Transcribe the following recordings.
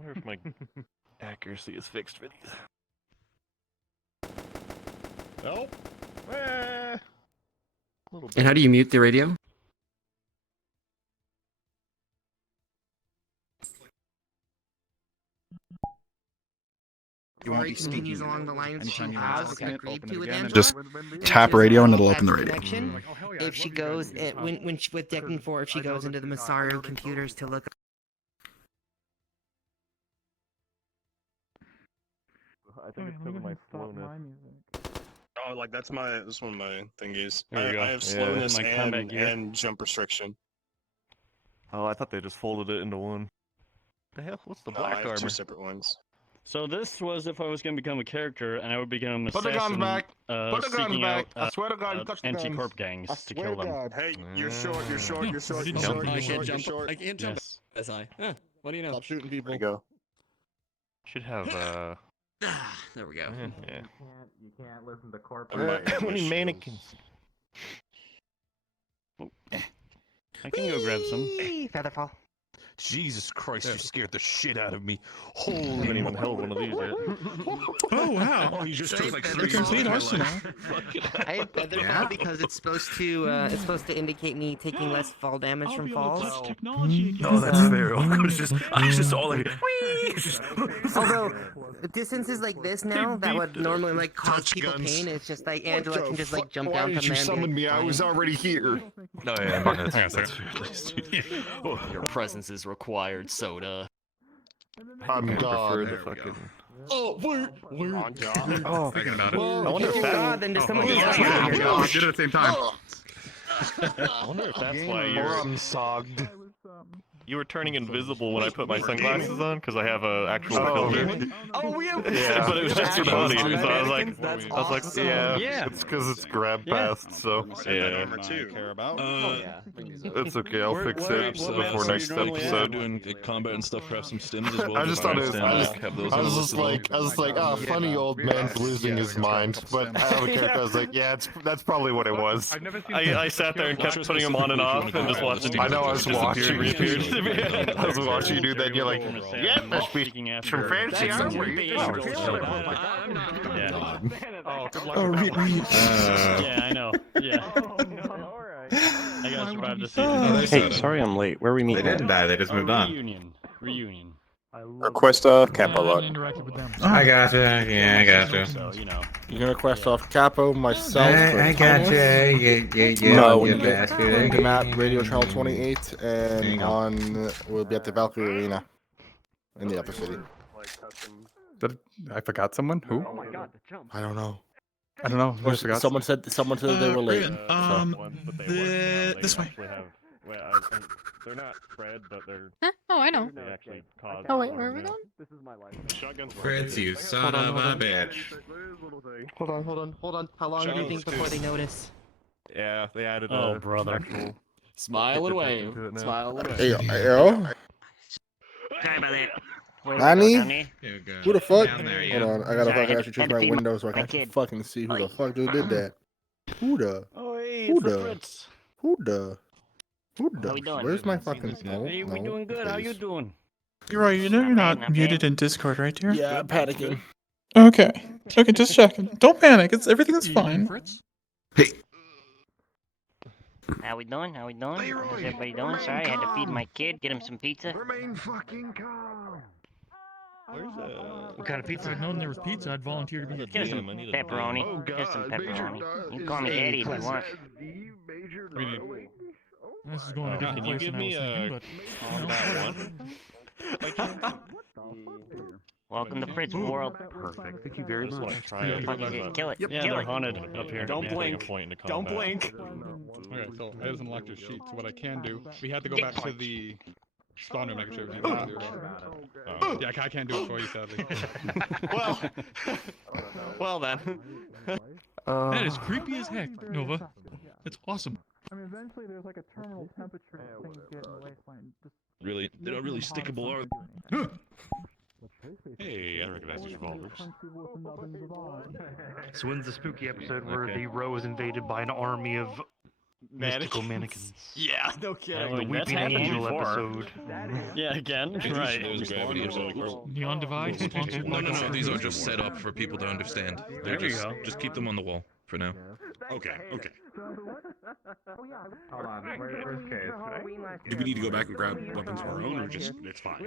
wonder if my accuracy is fixed for these. Nope. And how do you mute the radio? You won't be speaking along the lines she anytime you has want to agreed to with them. Just tap radio and it'll open the radio. If she goes, when she, with Decking 4, if she goes into the Masaru computers to look. I think it's because of my slowness. Oh, like that's one of my thingies. There we go. I have slowness my combat gear. and jump restriction. Oh, I thought they just folded it into one. The hell? What's the No, black I have armor? 2 separate ones. So this was if I was going to become a character, and I would become a Put the guns back. Put the guns back. I swear to God, you touch the guns. anti-corp gangs to kill them. Hey, you're short. You're short. You're short. You're I short. can't You're jump. short. I can't jump. Yes. SI. What do you know? Stop shooting people. There you go. Should have There we go. yeah. You can't listen to corp. How many mannequins? I can go grab some. Featherfall. Jesus Christ, you scared the shit out of me. I Holy haven't even held one of these yet. Oh, wow. Oh, you just took like 3 complete arsenal. I have Featherfall because it's supposed to indicate me taking less fall damage from falls. Oh, that's fair. I was just all like, Although distances like this now that would normally like cause Touch people guns. pain, it's just like Angela can just like jump down Why from did you there. summon me? I was already here. No, yeah, that's fair at least. Your presence is required, Soda. I'm I prefer gone. the fucking. Oh, wait. Oh, Thinking about it. I wonder If if you're that. God, then just someone Oh, just yeah. like, Oh, did it at the same time. I wonder if that's why Or you're. I'm sogged. You were turning invisible when I put my sunglasses on because I have a actual filter. oh, we have. Yeah, but it was just for the hoodie, so I was like, That's awesome. Yeah, it's because it's grab past, so yeah. Armor too. Care about. It's okay, I'll fix it before next episode. Doing combat and stuff, perhaps some stims as well. I just thought it was. I was just those like, oh, funny old man's losing his mind. But I have a character. I was like, yeah, that's probably what it was. I sat there and kept putting them on and off and just watched them. I know I was watching. Reappeared. I was watching you do that. And you're like, yeah, must be some fancy armor. Yeah, I know. Yeah. I gotta survive this season. Hey, sorry I'm late. Where are we meeting? They didn't die, they just moved on. Reunion. Request off Capo Lock. I gotcha, yeah, I gotcha. So, you know. You can request off Capo, myself. I gotcha, yeah. No, you when you get bastard. into map Radio Trail 28, and on we'll be at the Valkyrie Arena in the upper city. I forgot someone. Who? Oh my God, the jump. I don't know. I don't know. Who forgot? Someone said they were late. This way. They're not spread, but they're. Oh, I know. They actually cause. Oh wait, where are we going? This is my life. Shotguns. Fritz, you son of a bitch. Hold on. How long do you think before they notice? Yeah, they added. Oh, brother. Actual Smile and wave. to it now. Smile and wave. Hey, yo. Sorry about that. Nani? Who the fuck? Down there, Hold on, I gotta fucking actually change my window so I can fucking see who the fuck just did that. Who the? Oh, hey, Who it's the the? Fritz. Who the? Who How we the? doing? Where's my fucking? No, Hey, we no, doing good. How you please. doing? You're right. You know you're not muted in Discord, right, dear? Yeah, I'm panicking. Okay. Okay, just checking. Don't panic. Everything's fine. How we doing? How's everybody doing? Sorry, I had to feed my kid, get him some pizza. Remain fucking calm. What kind of pizza? If I'd known there was pizza, I'd volunteer to be a Get us some pepperoni. Just some pepperoni. You can call me Daddy if you want. This is going a different Can you place give than I me was thinking, that but... Welcome to Fritz World. Perfect. Thank you very much. Kill it. Yeah, Kill they're it. haunted up here. Don't Yeah. blink. Don't blink. Okay, so I haven't unlocked your sheet, so what I can do, we had to go back to the spawn room, make sure everything's clear. Yeah, I can't do it for you, sadly. Well then. That is creepy as heck, Nova. It's awesome. I mean, eventually there's like a terminal temperature thing you get in the wasteland. Just Really, they don't really stickable, are they? Hey, I recognize these revolvers. So when's the spooky episode where the row is invaded by an army of Mystical mannequins. Yeah, no kidding. The Weeping Angel episode. Yeah, again. Right. Neon Divide sponsored by No. These are just set up for people to understand. There we go. Just keep them on the wall for now. Okay. Hold on, where's case? Do we need to go back and grab weapons of our own, or just it's fine?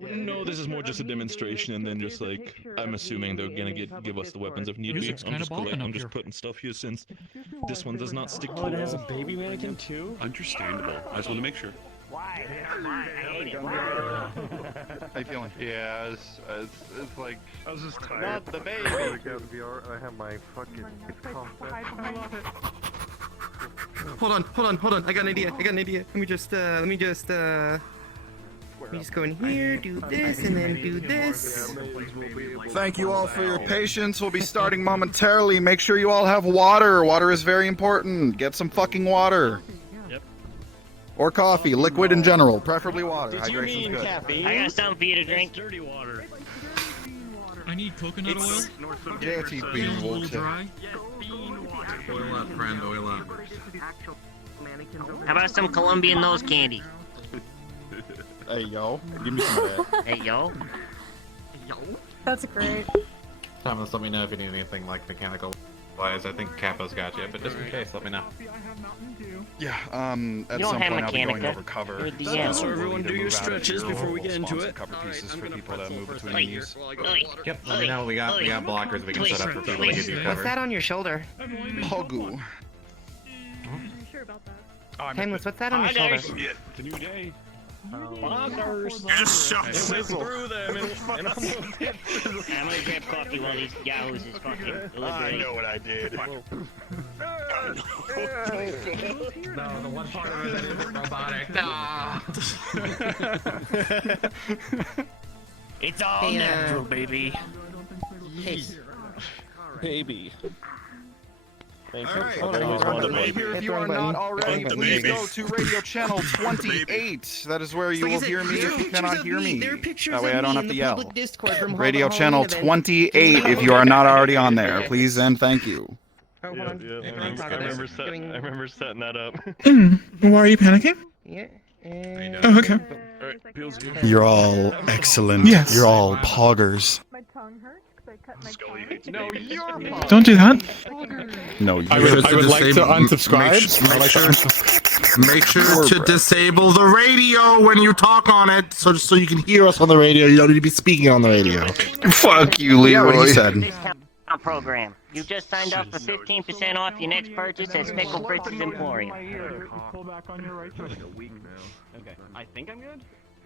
No, this is more just a demonstration, and then just like I'm assuming they're gonna give us the weapons if need be. Music's kinda bopping I'm up just here. putting stuff here since this one does not stick to Oh, it the has a wall. baby mannequin too? Understandable. I just want to make sure. Why? I hate it. How you feeling? Yeah, it's like I was just tired. Not the baby. I have my fucking Hold on. I got an idea. Let me just go in here, do this, and then do this. Thank you all for your patience. We'll be starting momentarily. Make sure you all have water. Water is very important. Get some fucking water. Yep. Or coffee, liquid in general, preferably water. Did you Hydration's mean good. caffeine? I got something for you to drink. Dirty water. I need coconut oil. Yeah, it's Feel a being little water. dry. Oil up, friend. Oil up. How about some Colombian nose candy? Hey, yo. Give me some of that. Hey, yo. That's great. Thomas, let me know if you need anything like mechanical wise. I think Capo's got you, but just in case, let me know. Yeah, at You don't some have point I'll be going Mechanica. over cover. You're the So end. we'll everyone need to do your move out of stretches here. before we get We'll into spawn it. some cover pieces for people that move between menus. Yep, let me know. We got blockers we can set up for people to give you What's cover. that on your shoulder? Pogu. Timeless, what's that on your shoulder? It's a new day. Bonkers. It went through them and almost hit. I'm gonna grab coffee while these yahoos is fucking I deliberating. know what I did. No, the one part of it that isn't robotic. It's all Hey, natural, baby. Case. Baby. Thank you. Alright, I always wanted a baby. if you are not already, please go to radio channel 28. That is where you will hear me if you cannot hear me. That way I don't have to yell. Radio channel 28 if you are not already on there. Please and thank you. Yeah, I remember setting that up. Why are you panicking? Yeah. Oh, okay. You're all excellent. Yes. You're all poggers. My tongue hurts because I cut my tongue. No, you're Don't do that. No, I you're would like to unsubscribe. Make sure to disable the radio when you talk on it, so you can hear us on the radio. You don't need to be speaking on the radio. Fuck you, Leroy. Yeah, what he said. Discount program. You just signed up for 15% off your next purchase at Speckle Fritz's Emporium. Pull back on your right foot. Okay. I think I'm good.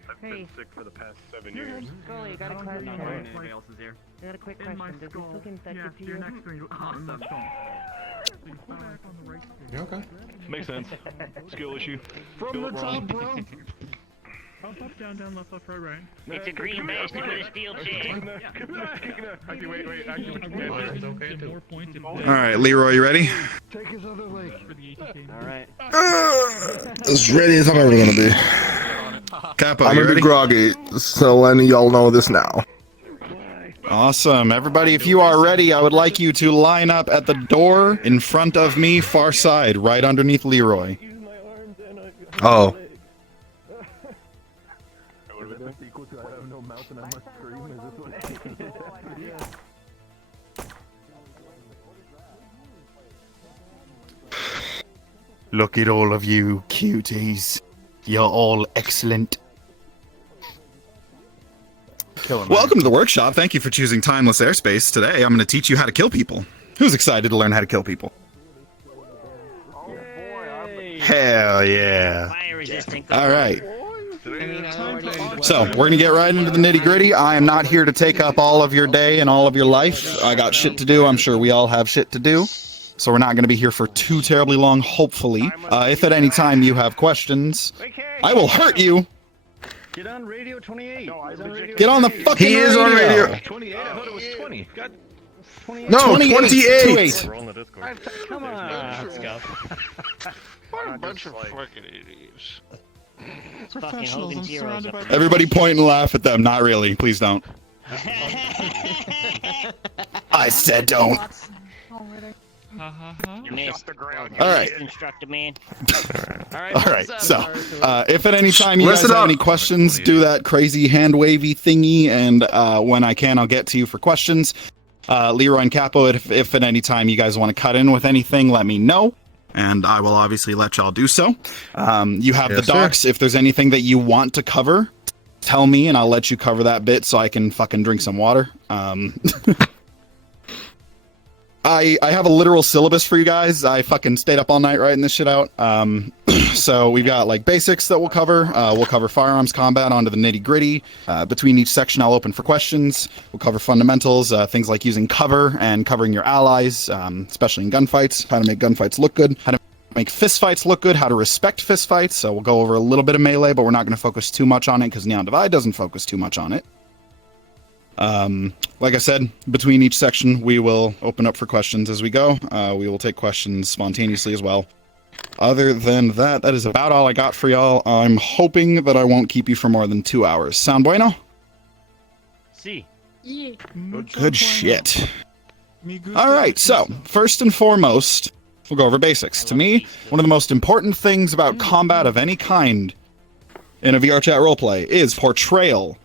I've been sick for the past 7 years. Scully, got a question. Nobody else is here. I got a quick question. Does this look infected to you? You okay? Makes sense. Skill issue. From the top, bro. Up, down, left, right. It's a green bastard with a steel chair. Actually, wait. Actually, Alright, Leroy, you ready? Alright. As ready as I'm ever gonna be. Capo, I'm you gonna ready? be groggy, so letting y'all know this now. Awesome. Everybody, if you are ready, I would like you to line up at the door in front of me, far side, right underneath Leroy. Oh. Look at all of you cuties. You're all excellent. Welcome to the workshop. Thank you for choosing Timeless Airspace. Today, I'm going to teach you how to kill people. Who's excited to learn how to kill people? Hell yeah. Fire resistant. All right. So, we're going to get right into the nitty gritty. I am not here to take up all of your day and all of your life. I got shit to do. I'm sure we all have shit to do. So we're not going to be here for too terribly long, hopefully. If at any time you have questions, I will hurt you. Get on radio 28. Get on the fucking radio. He is on radio. 28? I thought it was 20. God. 28. No, 28. We're on the Discord. Come on. Let's go. What a bunch of fucking idiots. Fucking Hogan's Heroes up there. Everybody point and laugh at them. Not really. Please don't. I said don't. You missed. All right. Instructor man. All right. So, if at any time you guys Listen have up. any questions, do that crazy hand wavy thingy, and when I can, I'll get to you for questions. Leroy and Capo, if at any time you guys want to cut in with anything, let me know, and I will obviously let y'all do so. You have the Yes, sir. docs. If there's anything that you want to cover, tell me, and I'll let you cover that bit so I can fucking drink some water. I have a literal syllabus for you guys. I fucking stayed up all night writing this shit out. So we've got like basics that we'll cover. We'll cover firearms combat onto the nitty gritty. Between each section, I'll open for questions. We'll cover fundamentals, things like using cover and covering your allies, especially in gunfights, how to make gunfights look good, how to make fistfights look good, how to respect fistfights. So we'll go over a little bit of melee, but we're not going to focus too much on it because Neon Divide doesn't focus too much on it. Like I said, between each section, we will open up for questions as we go. We will take questions spontaneously as well. Other than that, that is about all I got for y'all. I'm hoping that I won't keep you for more than 2 hours. Sound bueno? See. Yeah. Good shit. All right, so first and foremost, we'll go over basics. To me, one of the most important things about combat of any kind in a VRChat roleplay is portrayal.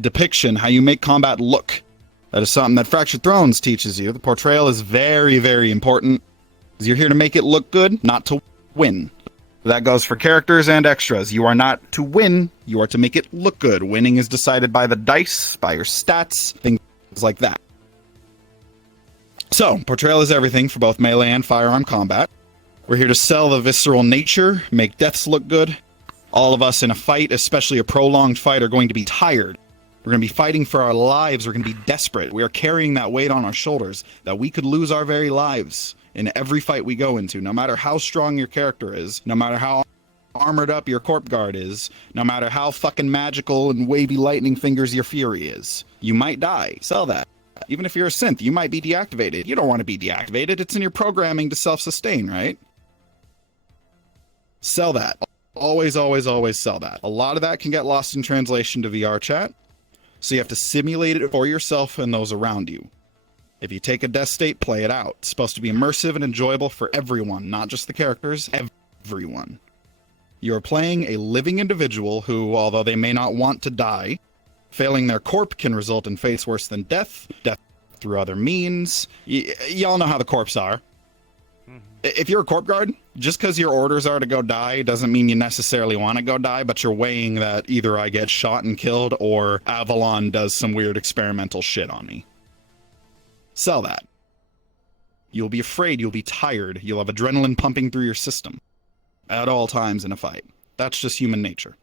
Depiction, how you make combat look. That is something that Fractured Thrones teaches you. The portrayal is very, very important. You're here to make it look good, not to win. That goes for characters and extras. You are not to win, you are to make it look good. Winning is decided by the dice, by your stats, things like that. So, portrayal is everything for both melee and firearm combat. We're here to sell the visceral nature, make deaths look good. All of us in a fight, especially a prolonged fight, are going to be tired. We're going to be fighting for our lives. We're going to be desperate. We are carrying that weight on our shoulders that we could lose our very lives in every fight we go into, no matter how strong your character is, no matter how armored up your corp guard is, no matter how fucking magical and wavy lightning fingers your fury is. You might die. Sell that. Even if you're a synth, you might be deactivated. You don't want to be deactivated. It's in your programming to self-sustain, right? Sell that. Always, always, always sell that. A lot of that can get lost in translation to VRChat. So you have to simulate it for yourself and those around you. If you take a death state, play it out. It's supposed to be immersive and enjoyable for everyone, not just the characters, everyone. You're playing a living individual who, although they may not want to die, failing their corp can result in fates worse than death, death through other means. Y'all know how the corps are. If you're a corp guard, just because your orders are to go die doesn't mean you necessarily want to go die, but you're weighing that either I get shot and killed or Avalon does some weird experimental shit on me. Sell that. You'll be afraid, you'll be tired, you'll have adrenaline pumping through your system at all times in a fight. That's just human nature.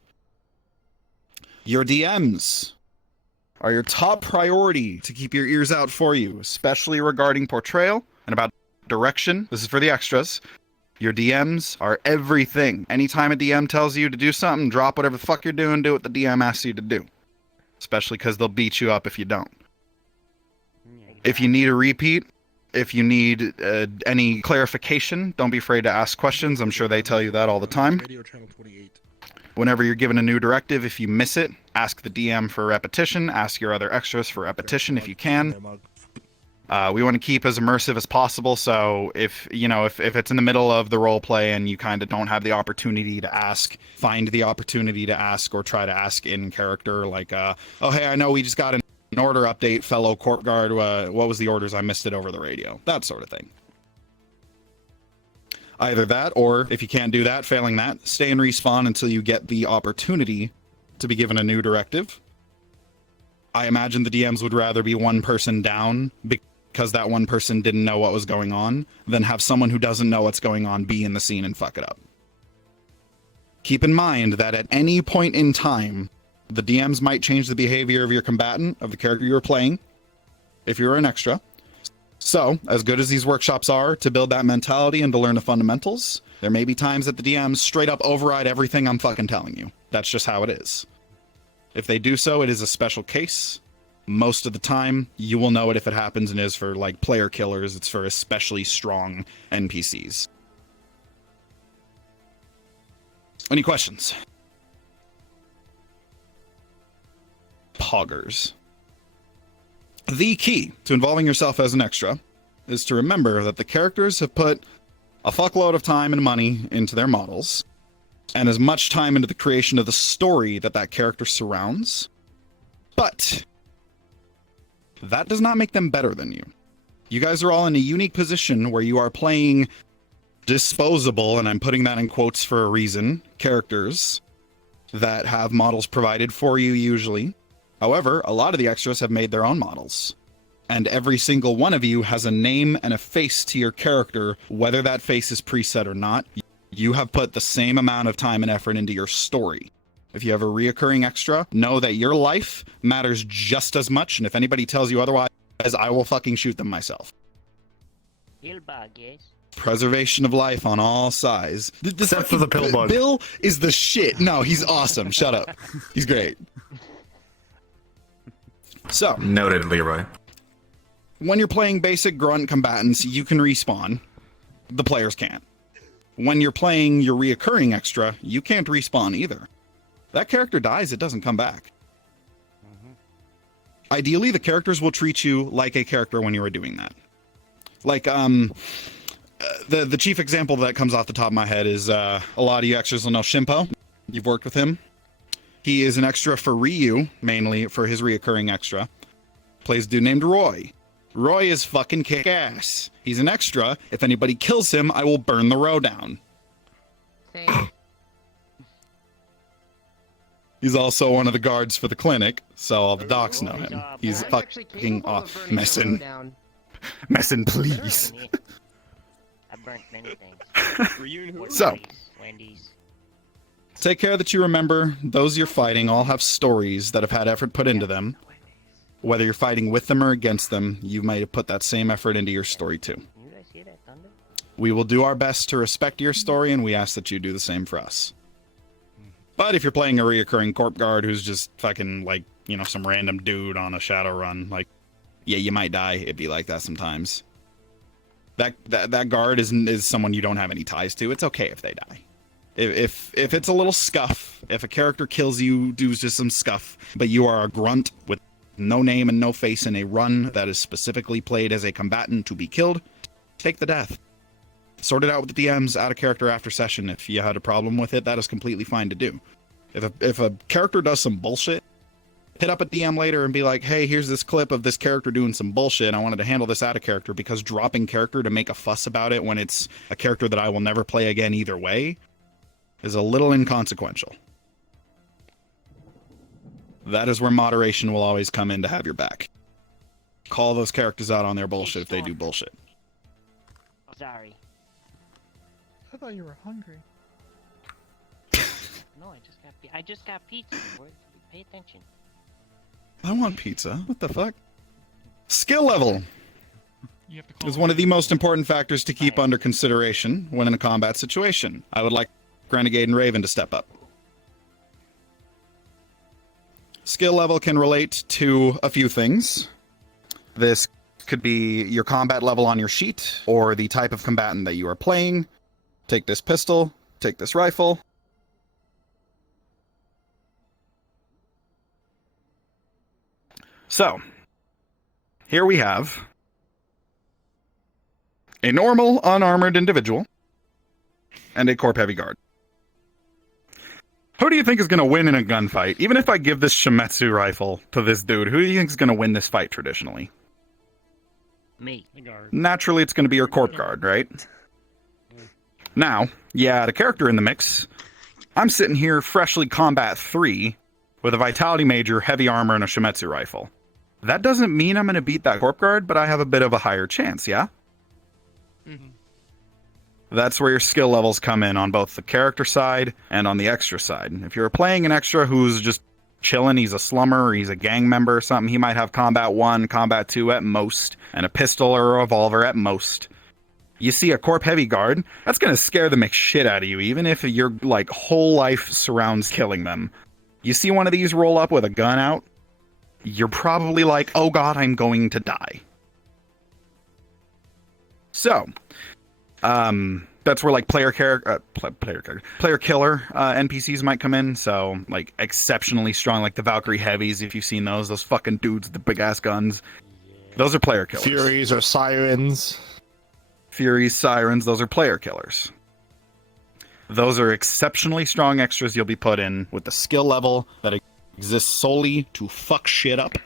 Your DMs are your top priority to keep your ears out for you, especially regarding portrayal and about direction. This is for the extras. Your DMs are everything. Anytime a DM tells you to do something, drop whatever the fuck you're doing, do what the DM asks you to do. Especially because they'll beat you up if you don't. If you need a repeat, if you need any clarification, don't be afraid to ask questions. I'm sure they tell you that all the time. Whenever you're given a new directive, if you miss it, ask the DM for repetition. Ask your other extras for repetition if you can. We want to keep as immersive as possible, so if it's in the middle of the role play and you kind of don't have the opportunity to ask, find the opportunity to ask or try to ask in character, like, oh hey, I know we just got an order update, fellow corp guard, what was the orders? I missed it over the radio. That sort of thing. Either that, or if you can't do that, failing that, stay and respawn until you get the opportunity to be given a new directive. I imagine the DMs would rather be one person down because that one person didn't know what was going on, than have someone who doesn't know what's going on be in the scene and fuck it up. Keep in mind that at any point in time, the DMs might change the behavior of your combatant, of the character you're playing, if you're an extra. So, as good as these workshops are to build that mentality and to learn the fundamentals, there may be times that the DMs straight up override everything I'm fucking telling you. That's just how it is. If they do so, it is a special case. Most of the time, you will know it if it happens and is for, like, player killers. It's for especially strong NPCs. Any questions? Poggers. The key to involving yourself as an extra is to remember that the characters have put a fuckload of time and money into their models, and as much time into the creation of the story that character surrounds. But that does not make them better than you. You guys are all in a unique position where you are playing disposable, and I'm putting that in quotes for a reason, characters that have models provided for you usually. However, a lot of the extras have made their own models. And every single one of you has a name and a face to your character, whether that face is preset or not. You have put the same amount of time and effort into your story. If you have a reoccurring extra, know that your life matters just as much, and if anybody tells you otherwise, I will fucking shoot them myself. Preservation of life on all sides. Except for the pill bug. Bill is the shit. No, he's awesome. Shut up. He's great. So. Noted, Leroy. When you're playing basic grunt combatants, you can respawn. The players can't. When you're playing your reoccurring extra, you can't respawn either. That character dies, it doesn't come back. Ideally, the characters will treat you like a character when you are doing that. Like, the chief example that comes off the top of my head is, a lot of you extras will know Shimpo. You've worked with him. He is an extra for Ryu, mainly for his reoccurring extra. Plays a dude named Roy. Roy is fucking kick-ass. He's an extra. If anybody kills him, I will burn the row down. He's also one of the guards for the clinic, so all the docs know him. He's fucking off. Messin', please. I've burnt many things. So, Wendy's. take care that you remember those you're fighting all have stories that have had effort put into them. Whether you're fighting with them or against them, you might have put that same effort into your story too. You guys hear that thunder? We will do our best to respect your story, and we ask that you do the same for us. But if you're playing a reoccurring corp guard who's just fucking, like, you know, some random dude on a shadow run, like, yeah, you might die. It'd be like that sometimes. That guard is someone you don't have any ties to. It's okay if they die. If it's a little scuff, if a character kills you, do just some scuff, but you are a grunt with no name and no face in a run that is specifically played as a combatant to be killed, take the death. Sort it out with the DMs out of character after session. If you had a problem with it, that is completely fine to do. If a character does some bullshit, hit up a DM later and be like, hey, here's this clip of this character doing some bullshit. I wanted to handle this out of character, because dropping character to make a fuss about it when it's a character that I will never play again either way is a little inconsequential. That is where moderation will always come in to have your back. Call those characters out on their bullshit if they do bullshit. Sorry. I thought you were hungry. No, I just got pizza. Pay attention. I want pizza. What the fuck? Skill level is one of the most important factors to keep under consideration when in a combat situation. I would like Renegade and Raven to step up. Skill level can relate to a few things. This could be your combat level on your sheet, or the type of combatant that you are playing. Take this pistol, take this rifle. So, here we have a normal, unarmored individual and a corp heavy guard. Who do you think is going to win in a gunfight? Even if I give this Shimetsu rifle to this dude, who do you think is going to win this fight traditionally? Me. Naturally, it's going to be your corp guard, right? Now, you add a character in the mix. I'm sitting here freshly combat 3 with a Vitality Major, heavy armor, and a Shimetsu rifle. That doesn't mean I'm going to beat that corp guard, but I have a bit of a higher chance, yeah? That's where your skill levels come in on both the character side and on the extra side. If you're playing an extra who's just chilling, he's a slummer, or he's a gang member or something, he might have combat 1, combat 2 at most, and a pistol or a revolver at most. You see a corp heavy guard, that's going to scare the shit out of you, even if your like whole life surrounds killing them. You see one of these roll up with a gun out, you're probably like, oh god, I'm going to die. So, that's where like player killer NPCs might come in. So like exceptionally strong, like the Valkyrie heavies, if you've seen those fucking dudes with the big ass guns. Those are player killers. Furies or sirens. Furies, sirens, those are player killers. Those are exceptionally strong extras you'll be put in with the skill level that exists solely to fuck shit up.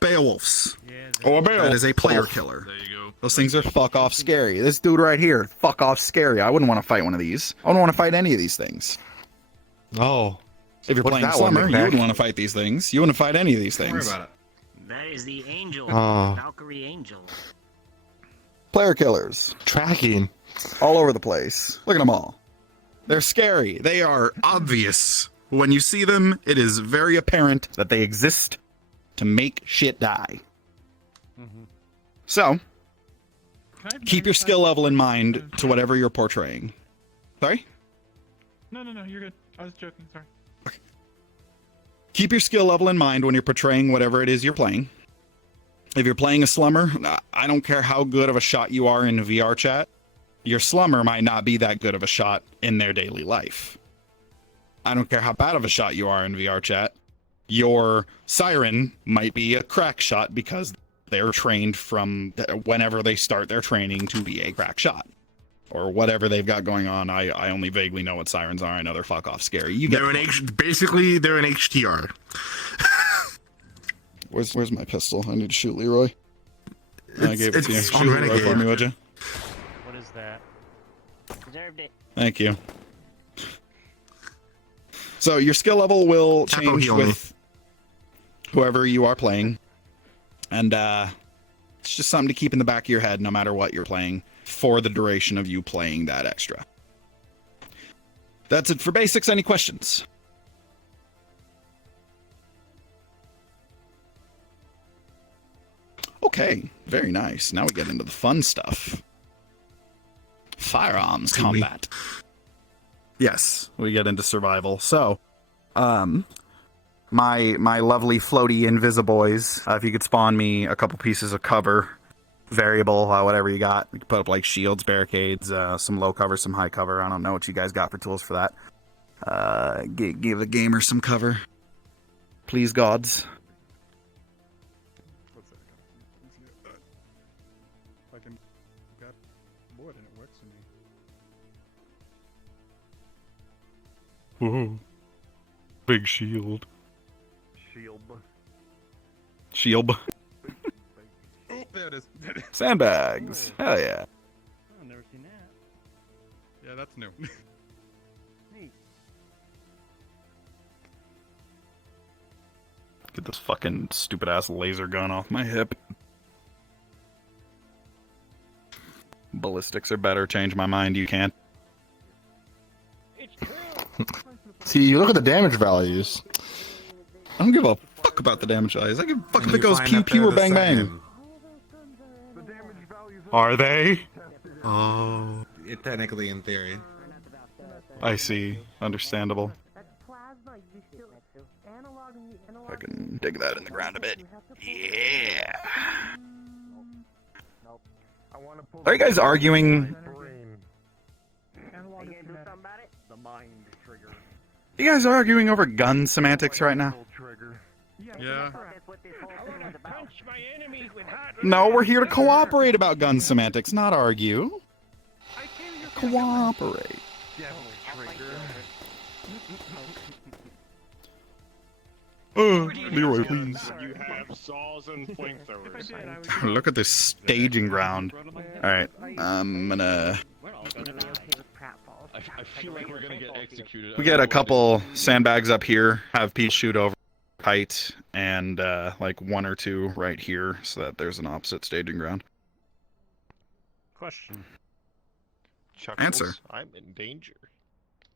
Beowulfs. Or a bear. That is a player killer. There you go. Those things are fuck off scary. This dude right here, fuck off scary. I wouldn't want to fight one of these. I wouldn't want to fight any of these things. Oh. If you're What's playing that one, Slumber, you Nick? wouldn't want to fight these things. You wouldn't fight any of these Don't worry things. about it. That is the angel. Oh. Valkyrie angel. Player killers. Tracking. All over the place. Look at them all. They're scary. They are obvious. When you see them, it is very apparent that they exist to make shit die. So, keep your skill level in mind to whatever you're portraying. Sorry? No, you're good. I was joking. Sorry. Keep your skill level in mind when you're portraying whatever it is you're playing. If you're playing a slumber, I don't care how good of a shot you are in VRChat, your slumber might not be that good of a shot in their daily life. I don't care how bad of a shot you are in VRChat, your siren might be a crack shot because they're trained from whenever they start their training to be a crack shot. Or whatever they've got going on. I only vaguely know what sirens are. I know they're fuck off scary. You get Basically, they're an HTR. Where's my pistol? I need to shoot Leroy. I gave it to you. It's Shoot on Leroy Renegade. for me, would you? What is that? Deserved it. Thank you. So your skill level will Capo change heal me. with whoever you are playing. And it's just something to keep in the back of your head no matter what you're playing for the duration of you playing that extra. That's it for basics. Any questions? Okay, very nice. Now we get into the fun stuff. Firearms Combat. Yes, we get into survival. So, my lovely floaty Invisiboys, if you could spawn me a couple pieces of cover, variable, whatever you got. We could put up like shields, barricades, some low cover, some high cover. I don't know what you guys got for tools for that. Give the gamer some cover. Please, gods. I can got wood and it works for me. Whoa. Big shield. Shield. Oh, there it is. Sandbags. Hell yeah. I've never seen that. Yeah, that's new. Get this fucking stupid ass laser gun off my hip. Ballistics are better. Change my mind. You can't. See, you look at the damage values. I don't give a fuck about the damage values. I give a fuck if You it goes find pew that pew they're or the bang bang. same. Are they? Oh, Technically, in theory. I see. Understandable. I can dig that in the ground a bit. Yeah. Are you guys arguing? You guys are arguing over gun semantics right now? Yeah. No, we're here to cooperate about gun semantics, not argue. Cooperate. Leroy, please. You have saws and flamethrowers. Look at this staging ground. Alright, I'm gonna... I feel like we're gonna get executed. We get a couple sandbags up here, have Pete shoot over height, and like one or two right here, so that there's an opposite staging ground. Question. Answer. I'm in danger.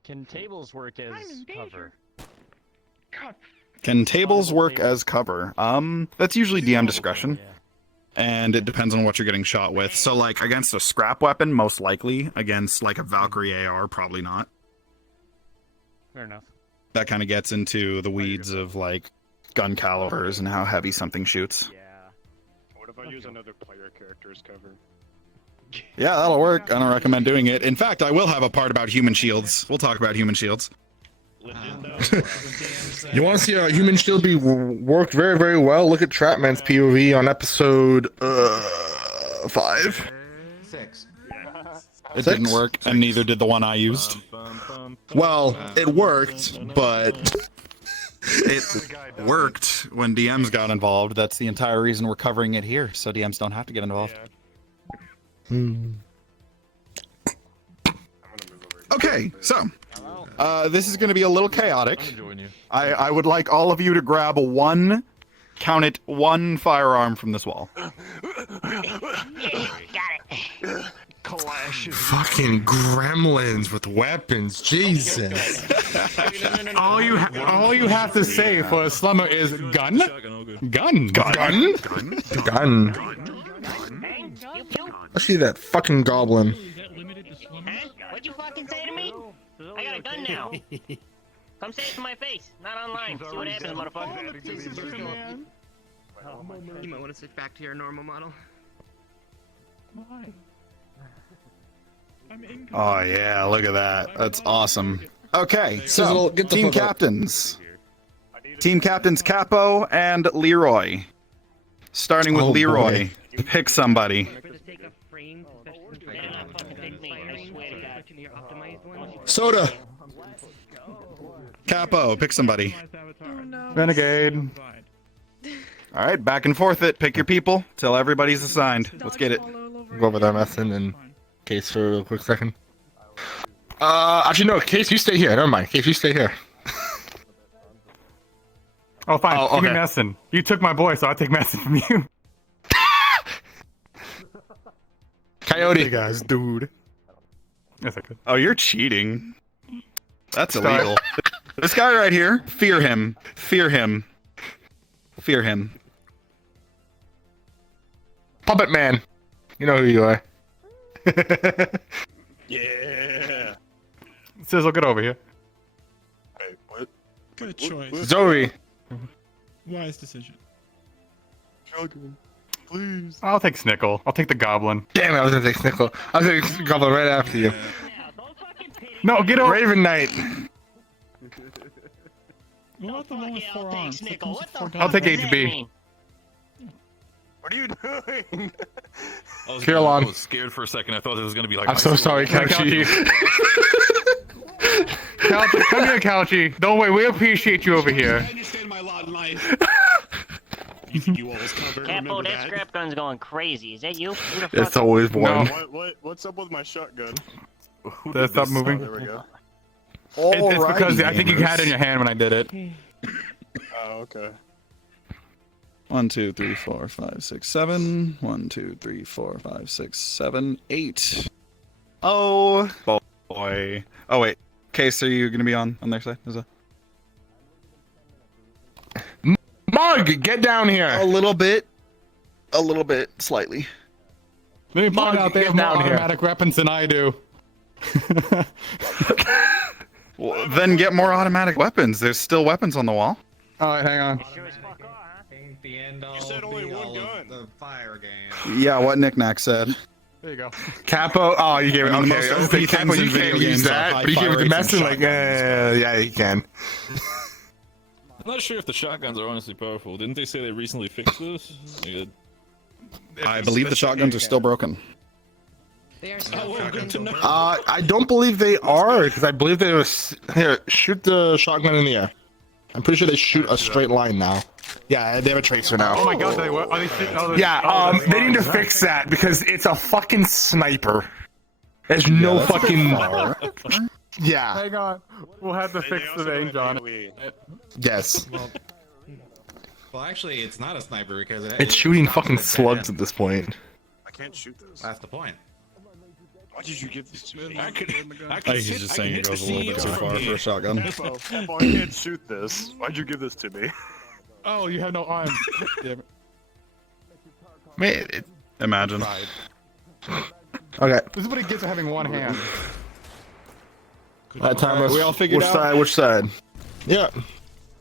Can tables work as cover? Can tables work as cover? That's usually DM discretion. And it depends on what you're getting shot with. So, like, against a scrap weapon, most likely. Against, like, a Valkyrie AR, probably not. Fair enough. That kind of gets into the weeds of, like, gun calibers and how heavy something shoots. Yeah. What if I use another player character as cover? Yeah, that'll work. I don't recommend doing it. In fact, I will have a part about human shields. We'll talk about human shields. You want to see a human shield be worked very, very well? Look at Trapman's POV on episode 5. 6. It didn't work, and neither did the one I used. Well, it worked, but it worked when DMs got involved. That's the entire reason we're covering it here, so DMs don't have to get involved. Okay, so this is going to be a little chaotic. I would like all of you to grab one, count it, one firearm from this wall. fucking gremlins with weapons, Jesus. All you have to say for a slumber is gun, gun. I see that fucking goblin. What'd you fucking say to me? I got a gun now. Come say it to my face, not online. See what happens, motherfucker. You might want to switch back to your normal model. Why? Oh yeah, look at that. That's awesome. Okay, so team captains. Team captains Capo and Leroy. Starting with Leroy. Pick somebody. Soda. Capo, pick somebody. Renegade. All right, back and forth it. Pick your people till everybody's assigned. Let's get it. Go over there, Messin, and Case for a quick second. Actually, no, Case, you stay here. Never mind. Case, you stay here. Oh, fine. Oh, Give me okay. Messin. You took my boy, so I'll take Messin from you. Coyote. Hey guys, dude. Yes, I could. Oh, you're cheating. That's illegal. This guy right here, fear him. Fear him. Fear him. Puppet Man. You know who you are. Yeah. Sizzle, get over here. Hey, what? Good choice. Zoe. Wise decision. Please. I'll take Snickle. I'll take the goblin. Damn it, I was gonna take Snickle. I was gonna take Goblin right after you. No, get over. Raven Knight. What about the one with 4 arms? I'll take HB. What are you doing? Kirillon. I was scared for a second. I thought it was going to be like. I'm so sorry, Couchy. Couchy, come here, Couchy. Don't worry, we appreciate you over here. I understand my lot in life. You think you always cover? Capo, that scrap gun's going crazy. Is that you? Who the fuck? It's always one. What's up with my shotgun? Stop moving. There we go. It's because I think you had it in your hand when I did it. Oh, okay. 1, 2, 3, 4, 5, 6, 7. 1, 2, 3, 4, 5, 6, 7, 8. Oh boy. Oh wait. Case, are you gonna be on their side? Is that... Mug, get down here. A little bit, slightly. Let me point out they have more down here. automatic weapons than I do. Well, then get more automatic weapons. There's still weapons on the wall. Alright, hang on. You said only one gun. The fire game. Yeah, what Knick-Knack said. There you go. Capo. Oh, you gave it. I mean, the Okay, most I was like, OP Capo, things you in video can't use games are that. high But you gave it to fire rates Messin, and like, shotguns. yeah, you can. I'm not sure if the shotguns are honestly powerful. Didn't they say they recently fixed this? I believe the shotguns are still broken. I don't believe they are, because I believe they was. Here, shoot the shotgun in the air. I'm pretty sure they shoot a straight line now. Yeah, they have a tracer now. Oh my god, they were. Are they shooting? Oh, Yeah, they need to fix that because it's a fucking sniper. There's no fucking. Yeah. Hang on. We'll have to fix the range on it. Yes. Well, actually, it's not a sniper because It's shooting fucking slugs at this point. I can't shoot this. That's the point. Why did you give this to me? I think he's just saying it goes a little bit too far for a shotgun. I can't shoot this. Why'd you give this to me? Oh, you have no arms. Damn it. Man, imagine. Okay. This is what he gets for having one hand. That time we all figured which out? side? Which side? Yeah.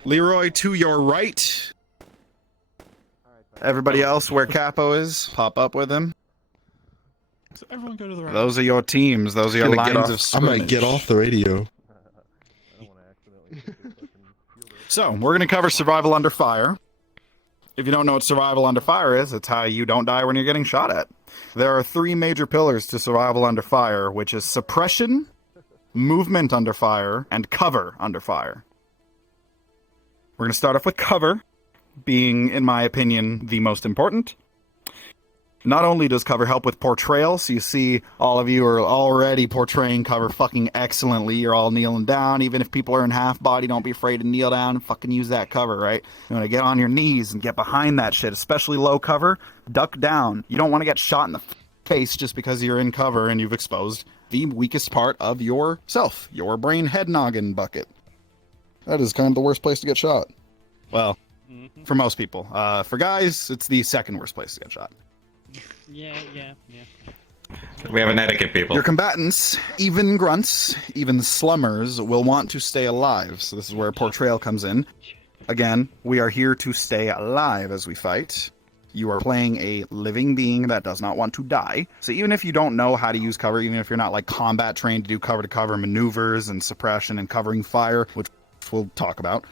Leroy to your right. Everybody else where Capo is, pop up with him. So everyone go to the right. Those are your teams. Those are your lines of I might scrimmage. get off the radio. So, we're going to cover survival under fire. If you don't know what survival under fire is, it's how you don't die when you're getting shot at. There are 3 major pillars to survival under fire, which is suppression, movement under fire, and cover under fire. We're going to start off with cover, being, in my opinion, the most important. Not only does cover help with portrayal, so you see all of you are already portraying cover fucking excellently. You're all kneeling down. Even if people are in half body, don't be afraid to kneel down and fucking use that cover, right? You want to get on your knees and get behind that shit, especially low cover. Duck down. You don't want to get shot in the face just because you're in cover and you've exposed the weakest part of yourself, your brain head noggin bucket. That is kind of the worst place to get shot. Well, for most people. For guys, it's the second worst place to get shot. Yeah. We have an etiquette, people. Your combatants, even grunts, even slummers, will want to stay alive. So this is where portrayal comes in. Again, we are here to stay alive as we fight. You are playing a living being that does not want to die. So even if you don't know how to use cover, even if you're not like combat trained to do cover-to-cover maneuvers and suppression and covering fire, which we'll talk about,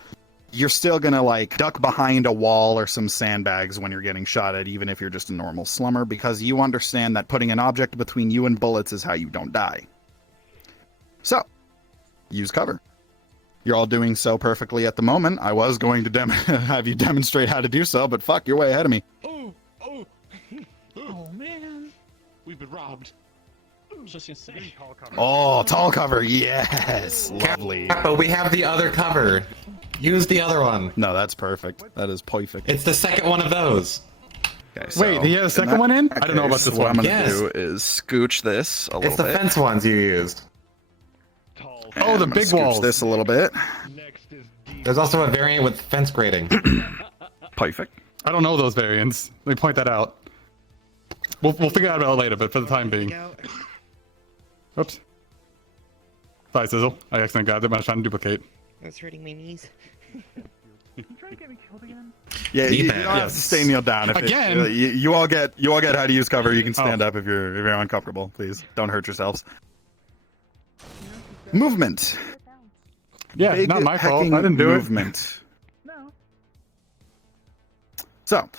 you're still gonna like duck behind a wall or some sandbags when you're getting shot at, even if you're just a normal slummer, because you understand that putting an object between you and bullets is how you don't die. So, use cover. You're all doing so perfectly at the moment. I was going to have you demonstrate how to do so, but fuck, you're way ahead of me. Oh man, we've been robbed. Just insane. Oh, tall cover, yes, lovely. But we have the other cover. Use the other one. No, that's perfect. That is perfect. It's the second one of those. Okay, Wait, he has a second one in? I don't know about this what one. I'm gonna Yes. do is scooch this a little It's the bit. fence ones you used. Oh, the big walls. This a little bit. There's also a variant with fence grading. Perfect. I don't know those variants. Let me point that out. We'll figure out about it later, but for the time being. Oops. Sorry, Sizzle. I accidentally got it. I was trying to duplicate. I was hurting my knees. Yeah, you don't have to stay kneel down. If Again? you all get how to use cover. You can stand up if you're uncomfortable. Please don't hurt yourselves. Movement. Yeah, Big not my fault. hecking I didn't do movement. So,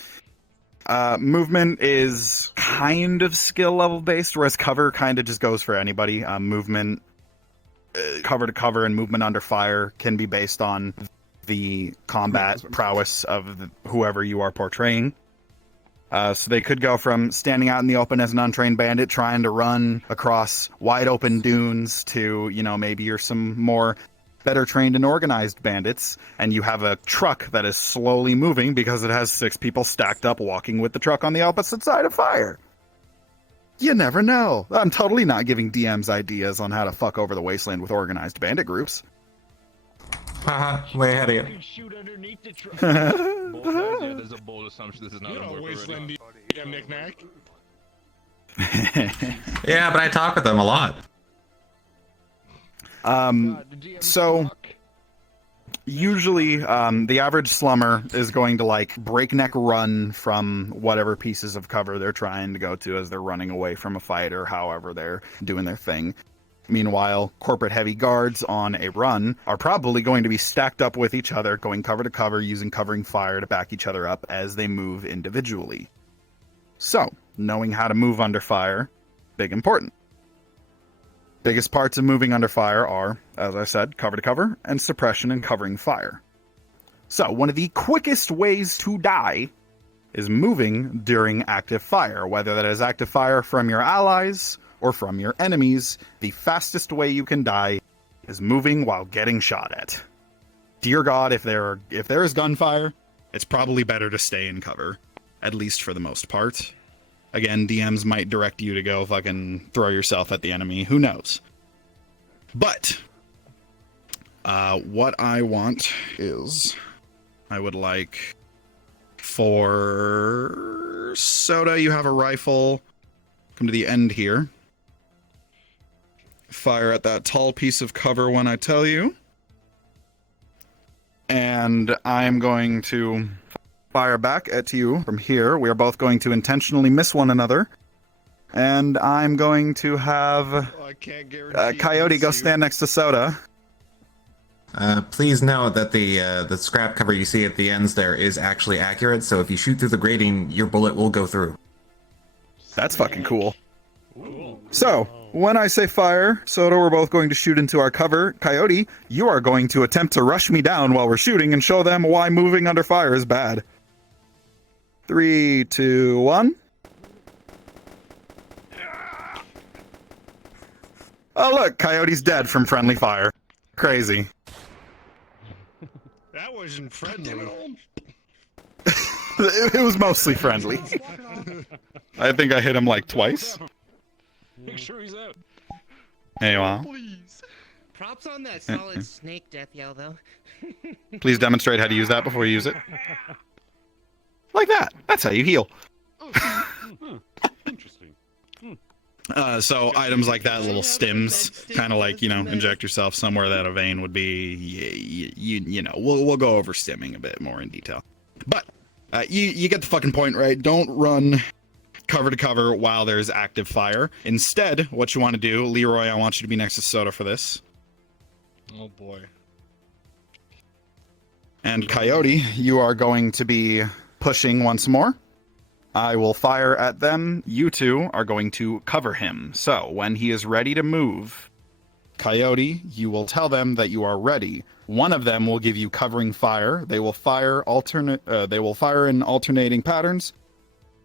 movement is kind of skill level based, whereas cover kind of just goes for anybody. Movement, cover to cover, and movement under fire can be based on the combat prowess of whoever you are portraying. So they could go from standing out in the open as an untrained bandit trying to run across wide open dunes to, maybe you're some more better trained and organized bandits, and you have a truck that is slowly moving because it has 6 people stacked up walking with the truck on the opposite side of fire. You never know. I'm totally not giving DMs ideas on how to fuck over the wasteland with organized bandit groups. Haha, way ahead of you. There's a bold assumption this is not a wasteland knick-knack. Yeah, but I talk with them a lot. So usually the average slummer is going to like breakneck run from whatever pieces of cover they're trying to go to as they're running away from a fight or however they're doing their thing. Meanwhile, corporate heavy guards on a run are probably going to be stacked up with each other, going cover to cover, using covering fire to back each other up as they move individually. So, knowing how to move under fire, big important. Biggest parts of moving under fire are, as I said, cover to cover, and suppression and covering fire. So, one of the quickest ways to die is moving during active fire, whether that is active fire from your allies or from your enemies. The fastest way you can die is moving while getting shot at. Dear God, if there is gunfire, it's probably better to stay in cover, at least for the most part. Again, DMs might direct you to go fucking throw yourself at the enemy. Who knows? But what I want is, I would like for Soda, you have a rifle. Come to the end here. Fire at that tall piece of cover when I tell you. And I'm going to fire back at you from here. We are both going to intentionally miss one another. And I'm going to have Coyote go stand next to Soda. Please note that the scrap cover you see at the ends there is actually accurate, so if you shoot through the grating, your bullet will go through. That's fucking cool. So, when I say fire, Soda, we're both going to shoot into our cover. Coyote, you are going to attempt to rush me down while we're shooting and show them why moving under fire is bad. 3, 2, 1. Oh look, Coyote's dead from friendly fire. Crazy. That wasn't friendly. It was mostly friendly. I think I hit him like twice. Make sure he's out. Hey, wow. Please. Props on that solid snake death yell, though. Please demonstrate how to use that before you use it. Like that. That's how you heal. Interesting. So items like that, little stims, kind of like, you know, inject yourself somewhere that a vein would be. You know, we'll go over stimming a bit more in detail. But you get the fucking point, right? Don't run cover to cover while there's active fire. Instead, what you want to do, Leroy, I want you to be next to Soda for this. Oh boy. And Coyote, you are going to be pushing once more. I will fire at them. You two are going to cover him. So when he is ready to move, Coyote, you will tell them that you are ready. One of them will give you covering fire. They will fire in alternating patterns.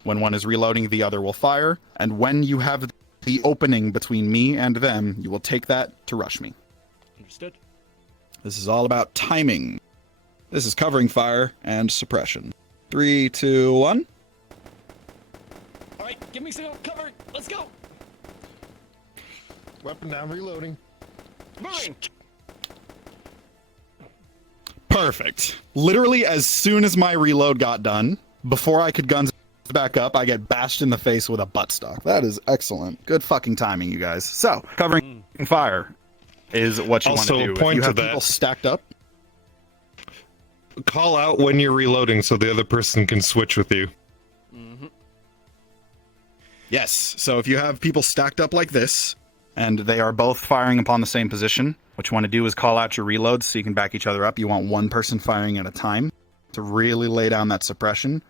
When one is reloading, the other will fire. And when you have the opening between me and them, you will take that to rush me. Understood. This is all about timing. This is covering fire and suppression. 3, 2, 1. All right, give me some cover. Let's go. Weapon down, reloading. Moving. Perfect. Literally, as soon as my reload got done, before I could guns back up, I get bashed in the face with a buttstock. That is excellent. Good fucking timing, you guys. So, covering fire is what you want to do. Point if you have to people that. stacked up, Call out when you're reloading so the other person can switch with you. yes. So if you have people stacked up like this, and they are both firing upon the same position, what you want to do is call out your reloads so you can back each other up. You want one person firing at a time to really lay down that suppression.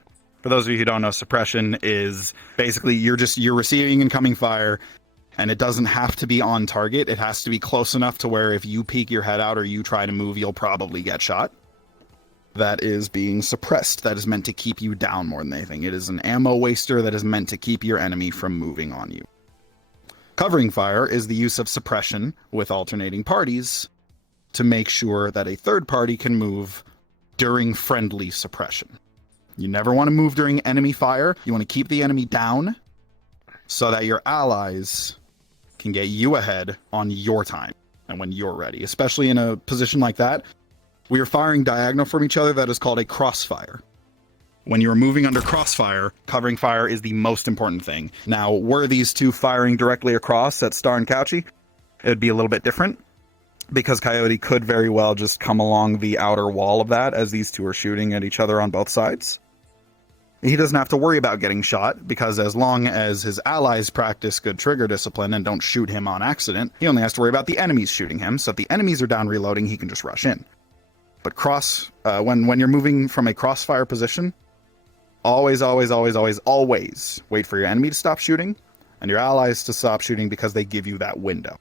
For those of you who don't know, suppression is basically you're receiving incoming fire, and it doesn't have to be on target. It has to be close enough to where if you peek your head out or you try to move, you'll probably get shot. That is being suppressed. That is meant to keep you down more than anything. It is an ammo waster that is meant to keep your enemy from moving on you. Covering fire is the use of suppression with alternating parties to make sure that a third party can move during friendly suppression. You never want to move during enemy fire. You want to keep the enemy down so that your allies can get you ahead on your time and when you're ready, especially in a position like that. We are firing diagonal from each other. That is called a crossfire. When you're moving under crossfire, covering fire is the most important thing. Now, were these two firing directly across at Star and Couchy, it would be a little bit different, because Coyote could very well just come along the outer wall of that as these two are shooting at each other on both sides. He doesn't have to worry about getting shot, because as long as his allies practice good trigger discipline and don't shoot him on accident, he only has to worry about the enemies shooting him. So if the enemies are down reloading, he can just rush in. But when you're moving from a crossfire position, always wait for your enemy to stop shooting and your allies to stop shooting, because they give you that window.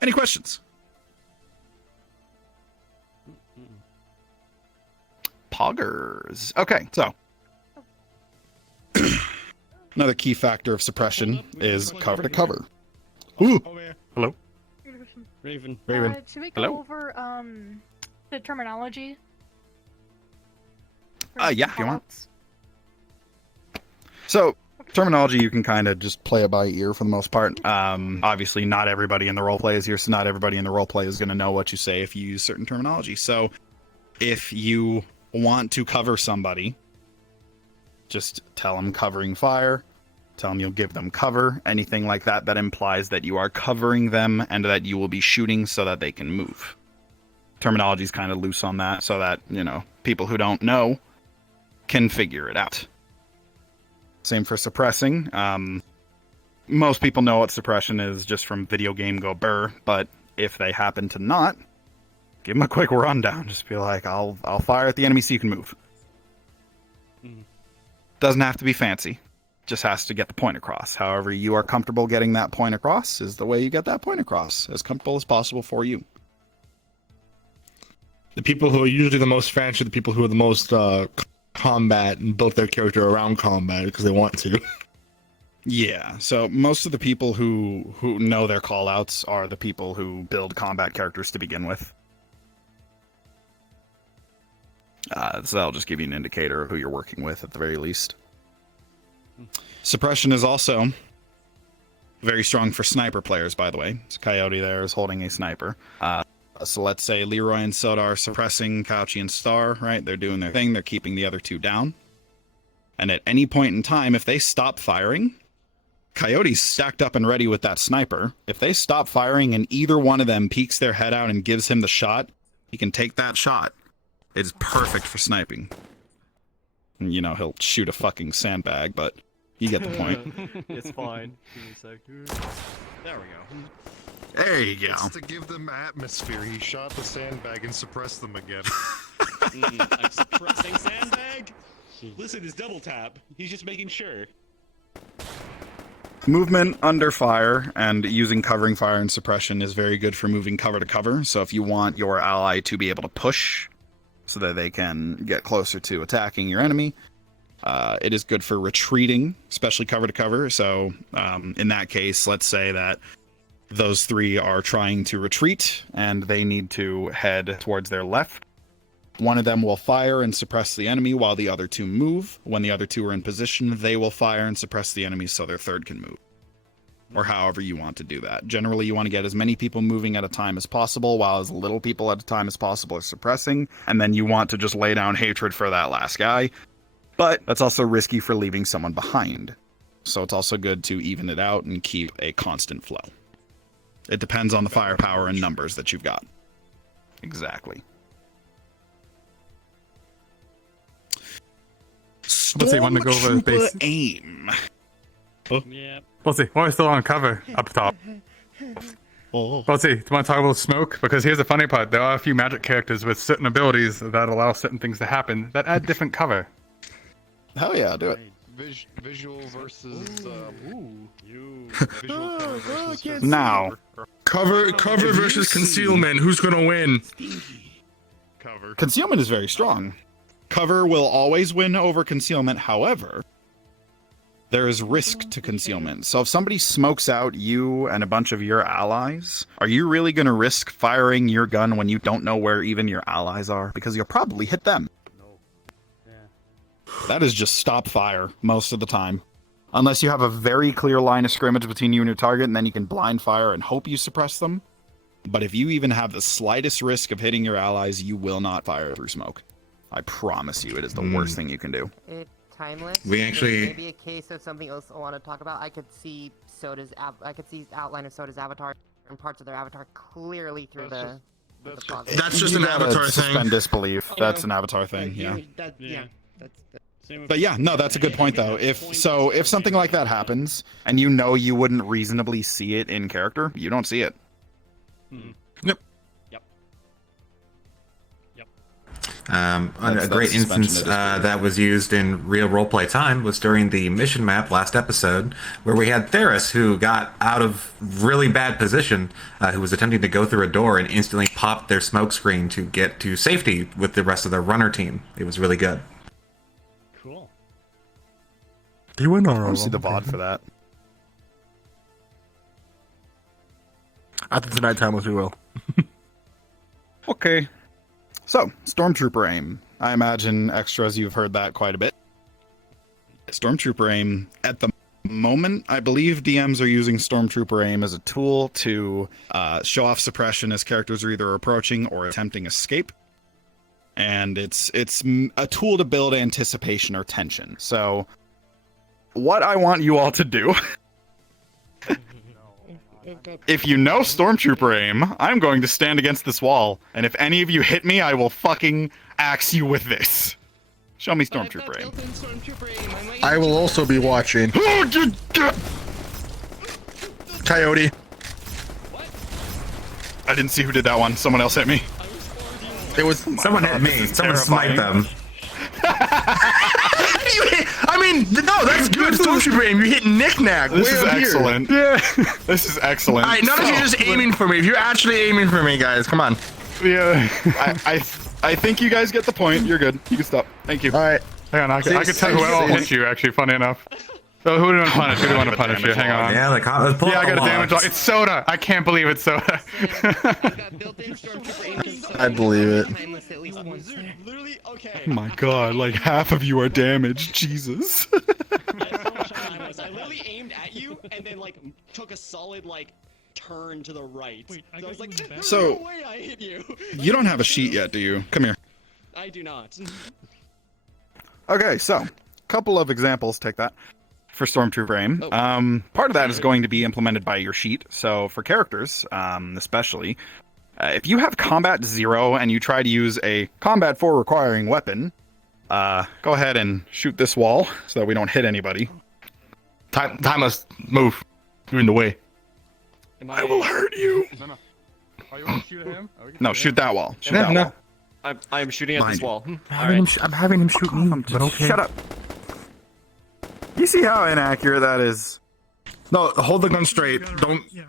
Any questions? Poggers. Okay, so another key factor of suppression is cover to cover. Ooh. Hello. Raven. Should we go Hello? over the terminology? Yeah, if you want. So, terminology, you can kind of just play it by ear for the most part. Obviously, not everybody in the roleplay is here, so not everybody in the roleplay is going to know what you say if you use certain terminology. So, if you want to cover somebody, just tell them covering fire. Tell them you'll give them cover. Anything like that that implies that you are covering them and that you will be shooting so that they can move. Terminology is kind of loose on that, so that, you know, people who don't know can figure it out. Same for suppressing. most people know what suppression is just from video game go burr, but if they happen to not, give them a quick rundown. Just be like, I'll fire at the enemy so you can move. Doesn't have to be fancy. Just has to get the point across. However you are comfortable getting that point across is the way you get that point across. As comfortable as possible for you. The people who are usually the most fancy are the people who are the most combat and built their character around combat because they want to. Yeah, so most of the people who know their callouts are the people who build combat characters to begin with. So that'll just give you an indicator of who you're working with at the very least. Suppression is also very strong for sniper players, by the way. So Coyote there is holding a sniper. So let's say Leroy and Soda are suppressing Couchy and Star, right? They're doing their thing. They're keeping the other two down. And at any point in time, if they stop firing, Coyote's stacked up and ready with that sniper. If they stop firing and either one of them peeks their head out and gives him the shot, he can take that shot. It's perfect for sniping. And, you know, he'll shoot a fucking sandbag, but you get the point. It's fine. Give me a sec. There we go. There you go. It's to give them atmosphere. He shot the sandbag and suppressed them again. I'm suppressing sandbag? Listen, it's double tap. He's just making sure. Movement under fire and using covering fire and suppression is very good for moving cover to cover. So if you want your ally to be able to push so that they can get closer to attacking your enemy, it is good for retreating, especially cover to cover. So in that case, let's say that those three are trying to retreat and they need to head towards their left. One of them will fire and suppress the enemy while the other two move. When the other two are in position, they will fire and suppress the enemy so their third can move. Or however you want to do that. Generally, you want to get as many people moving at a time as possible, while as little people at a time as possible are suppressing. And then you want to just lay down hatred for that last guy. But that's also risky for leaving someone behind. So it's also good to even it out and keep a constant flow. It depends on the firepower and numbers that you've got. Exactly. Let's see, want to go over the base. Aim. Oh. Yeah. Let's see, while we're still on cover up top. Let's see, do you want to talk about smoke? Because here's the funny part, there are a few magic characters with certain abilities that allow certain things to happen that add different cover. Hell yeah, do it. Visual versus visual versus Now, cover versus concealment. Who's gonna win? Cover. Concealment is very strong. Cover will always win over concealment. However, there is risk to concealment. So if somebody smokes out you and a bunch of your allies, are you really going to risk firing your gun when you don't know where even your allies are? Because you'll probably hit them. That is just stop fire most of the time. Unless you have a very clear line of scrimmage between you and your target, and then you can blind fire and hope you suppress them. But if you even have the slightest risk of hitting your allies, you will not fire through smoke. I promise you, it is the worst thing you can do. Timeless. We actually- Maybe a case of something else I want to talk about. I could see I could see outline of Soda's avatar and parts of their avatar clearly through the fog. That's just an avatar thing. Suspend disbelief. That's an avatar thing. Yeah. But yeah, no, that's a good point though. If something like that happens and you know you wouldn't reasonably see it in character, you don't see it. Yep. A great instance that was used in real roleplay time was during the mission map last episode, where we had Theris, who got out of really bad position, who was attempting to go through a door and instantly popped their smoke screen to get to safety with the rest of the runner team. It was really good. Cool. Do you win I want to see the VOD for that. I think tonight time was too well. Okay. So, Stormtrooper aim. I imagine extras, you've heard that quite a bit. Stormtrooper aim, at the moment, I believe DMs are using Stormtrooper aim as a tool to show off suppression as characters are either approaching or attempting escape. And it's a tool to build anticipation or tension. So, what I want you all to do... If you know Stormtrooper aim, I'm going to stand against this wall, and if any of you hit me, I will fucking axe you with this. Show me Stormtrooper aim. I will also be watching. Coyote. I didn't see who did that one. Someone else hit me. It was Someone hit me. Someone smite them. I mean, no, that's good. Stormtrooper aim. You're hitting knick-knack. This is excellent. Yeah. This is excellent. All right, none of you just aiming for me. If you're actually aiming for me, guys, come on. Yeah. I think you guys get the point. You're good. You can stop. Thank you. All right. Hang on, I can tell who else hit you, actually, funny enough. So who do you want to punish? Who do you want to punish you? Hang on. Yeah, let's pull I up got the a damage log. It's Soda. I can't believe it's Soda. I believe it. Literally, okay. Oh my god, like half of you are damaged. Jesus. I literally aimed at you and then like took a solid like turn to the right. Wait, so I was like, there's no way I hit you. You don't have a sheet yet, do you? Come here. I do not. Okay, so couple of examples. Take that. For Stormtrooper aim. Part of that is going to be implemented by your sheet. So for characters, especially, if you have combat 0 and you try to use a combat 4 requiring weapon, go ahead and shoot this wall so that we don't hit anybody. Time us move. You're in the way. I will hurt you. No. Oh, you want to shoot at him? No, shoot that wall. Shoot that wall. I'm shooting at this wall. I'm having him shoot me. But okay. Shut up. You see how inaccurate that is? No, hold the gun straight. Don't. Yeah,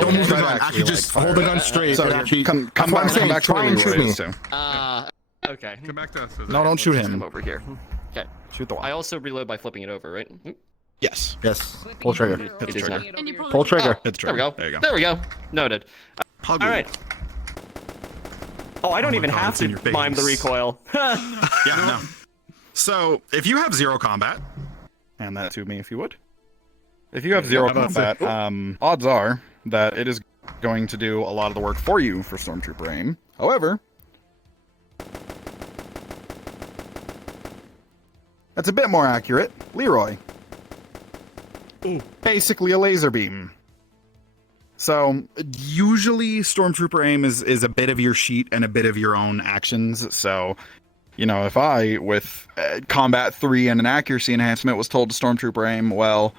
don't move the gun. Actually, just hold the gun straight. So actually, come back to where we shoot me. Okay. Come back to us. No, don't shoot him. Come over here. Okay. Shoot the wall. I also reload by flipping it over, right? Yes. Pull trigger. Hit the trigger. Pull trigger. Hit the trigger. There we go. There you go. There we go. Noted. All right. Oh, I don't even have to mime the recoil. Yeah, no. So if you have 0 combat, hand that to me if you would. If you have 0 combat, odds are that it is going to do a lot of the work for you for Stormtrooper aim. However, that's a bit more accurate. Leroy. Basically a laser beam. So usually Stormtrooper aim is a bit of your sheet and a bit of your own actions. So, you know, if I, with combat 3 and an accuracy enhancement, was told to Stormtrooper aim, well,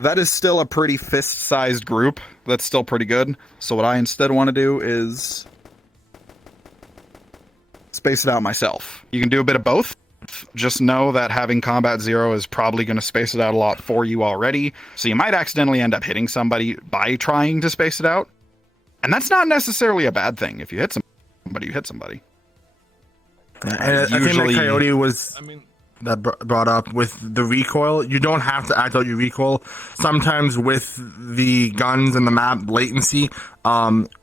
that is still a pretty fist-sized group. That's still pretty good. So what I instead want to do is space it out myself. You can do a bit of both. Just know that having combat 0 is probably going to space it out a lot for you already. So you might accidentally end up hitting somebody by trying to space it out. And that's not necessarily a bad thing. If you hit somebody, you hit somebody. And I think that Coyote was that brought up with the recoil. You don't have to act out your recoil. Sometimes with the guns and the map latency,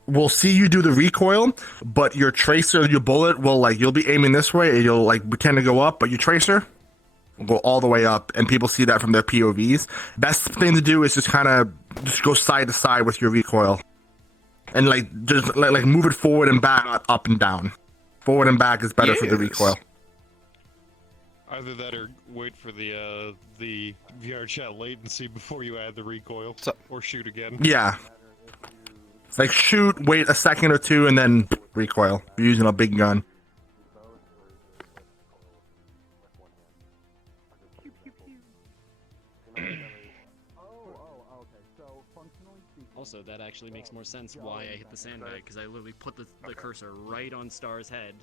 we'll see you do the recoil, but your tracer, your bullet will you'll be aiming this way and you'll pretend to go up, but your tracer will go all the way up, and people see that from their POVs. Best thing to do is just go side to side with your recoil, and just move it forward and back, not up and down. Forward and back is better for the recoil. Either that or wait for the VRChat latency before you add the recoil, or shoot again. Yeah. Shoot, wait a second or two, and then recoil. You're using a big gun. Also, that actually makes more sense why I hit the sandbag, because I literally put the cursor right on Star's head,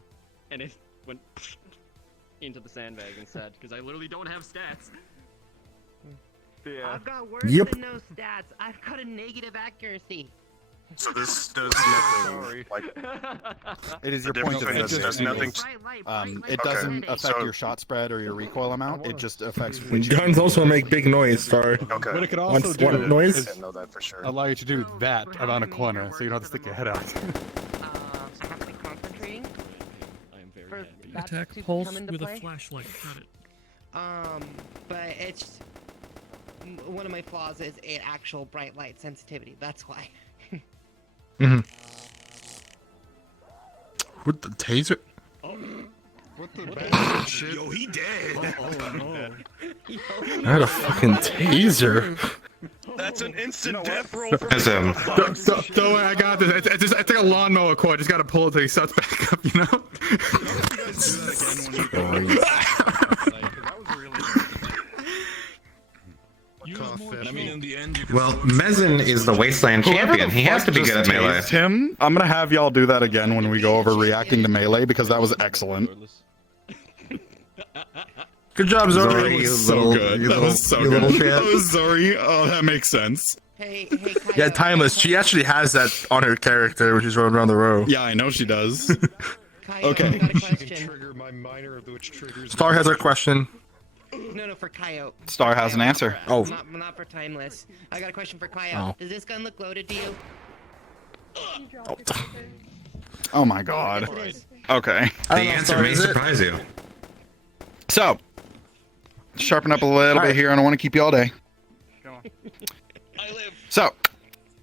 and it went into the sandbag instead, because I literally don't have stats. Yeah. I've got worse than no stats. I've got a negative accuracy. So this does nothing. It is your point of view. Does nothing. It doesn't affect your shot spread or your recoil amount. It just affects which guns also make big noise, Star. Okay. What it could also do noise? is allow you to do that around a corner, so you don't have to stick your head out. Concentrating. I am very happy. Attack pulse with a flashlight. Got it. But it's one of my flaws is an actual bright light sensitivity. That's why. With the taser? What the bad shit? Yo, he dead. I had a fucking taser. That's an instant death roll for Don't worry, I got this. It's like a lawnmower cord. Just gotta pull it till he starts back up, you know? I mean, in the end, you Well, Mezin is the Wasteland champion. He has to be good at melee. Him? I'm gonna have y'all do that again when we go over reacting to melee because that was excellent. Good job, Zori. That was so good. That was so good. That was Zori. Oh, that makes sense. Hey, Yeah, Timeless. She actually has that on her character when she's running around the row. Yeah, I know she does. Okay. Star has her question. No, for Coyote. Star has an answer. Oh. Not for Timeless. I got a question for Coyote. Oh. Does this gun look loaded to you? Oh my god. Okay. The answer may surprise you. So, sharpen up a little bit here. I don't want to keep you all day. So,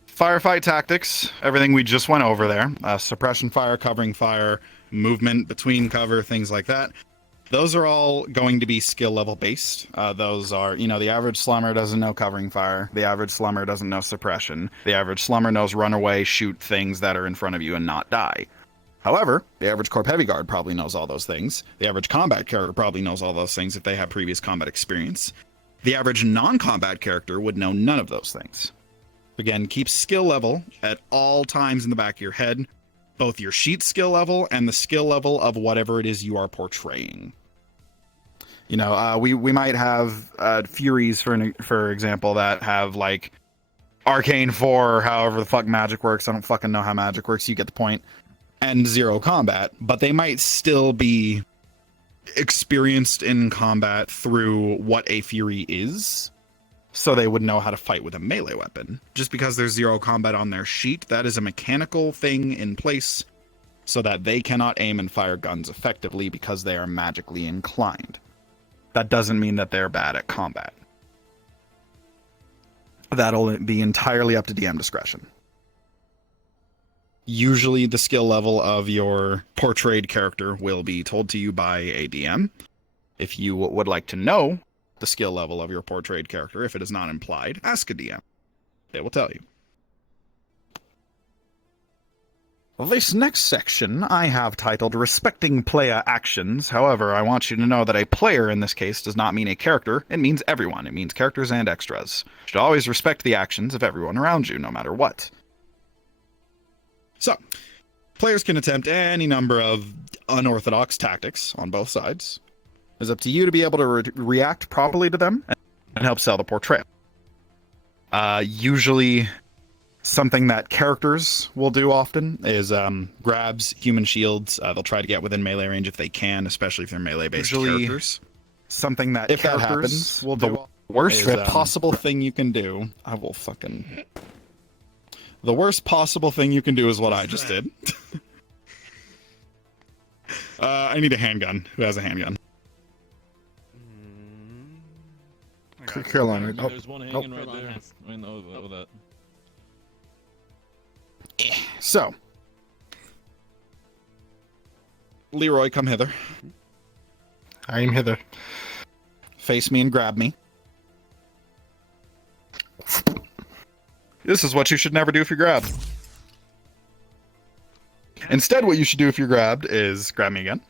Firefight Tactics, everything we just went over there. Suppression fire, covering fire, movement between cover, things like that. Those are all going to be skill level based. Those are, the average slummer doesn't know covering fire. The average slummer doesn't know suppression. The average slummer knows run away, shoot things that are in front of you and not die. However, the average Corp Heavy Guard probably knows all those things. The average combat character probably knows all those things if they have previous combat experience. The average non-combat character would know none of those things. Again, keep skill level at all times in the back of your head, both your sheet skill level and the skill level of whatever it is you are portraying. We might have Furies, for example, that have like Arcane 4 or however the fuck magic works. I don't fucking know how magic works. You get the point. And 0 combat, but they might still be experienced in combat through what a Fury is. So they would know how to fight with a melee weapon. Just because there's 0 combat on their sheet, that is a mechanical thing in place so that they cannot aim and fire guns effectively because they are magically inclined. That doesn't mean that they're bad at combat. That'll be entirely up to DM discretion. Usually the skill level of your portrayed character will be told to you by a DM. If you would like to know the skill level of your portrayed character, if it is not implied, ask a DM. They will tell you. This next section I have titled Respecting Player Actions. However, I want you to know that a player in this case does not mean a character. It means everyone. It means characters and extras. You should always respect the actions of everyone around you, no matter what. So, players can attempt any number of unorthodox tactics on both sides. It's up to you to be able to react properly to them and help sell the portrayal. Usually, something that characters will do often is grabs, human shields. They'll try to get within melee range if they can, especially if they're melee-based characters. Something that if that happens, will do the worst possible thing you can do. I will fucking... The worst possible thing you can do is what I just did. I need a handgun. Who has a handgun? Carolina. There's one hanging right there. I know that. So, Leroy, come hither. I am hither. Face me and grab me. This is what you should never do if you're grabbed. Instead, what you should do if you're grabbed is grab me again.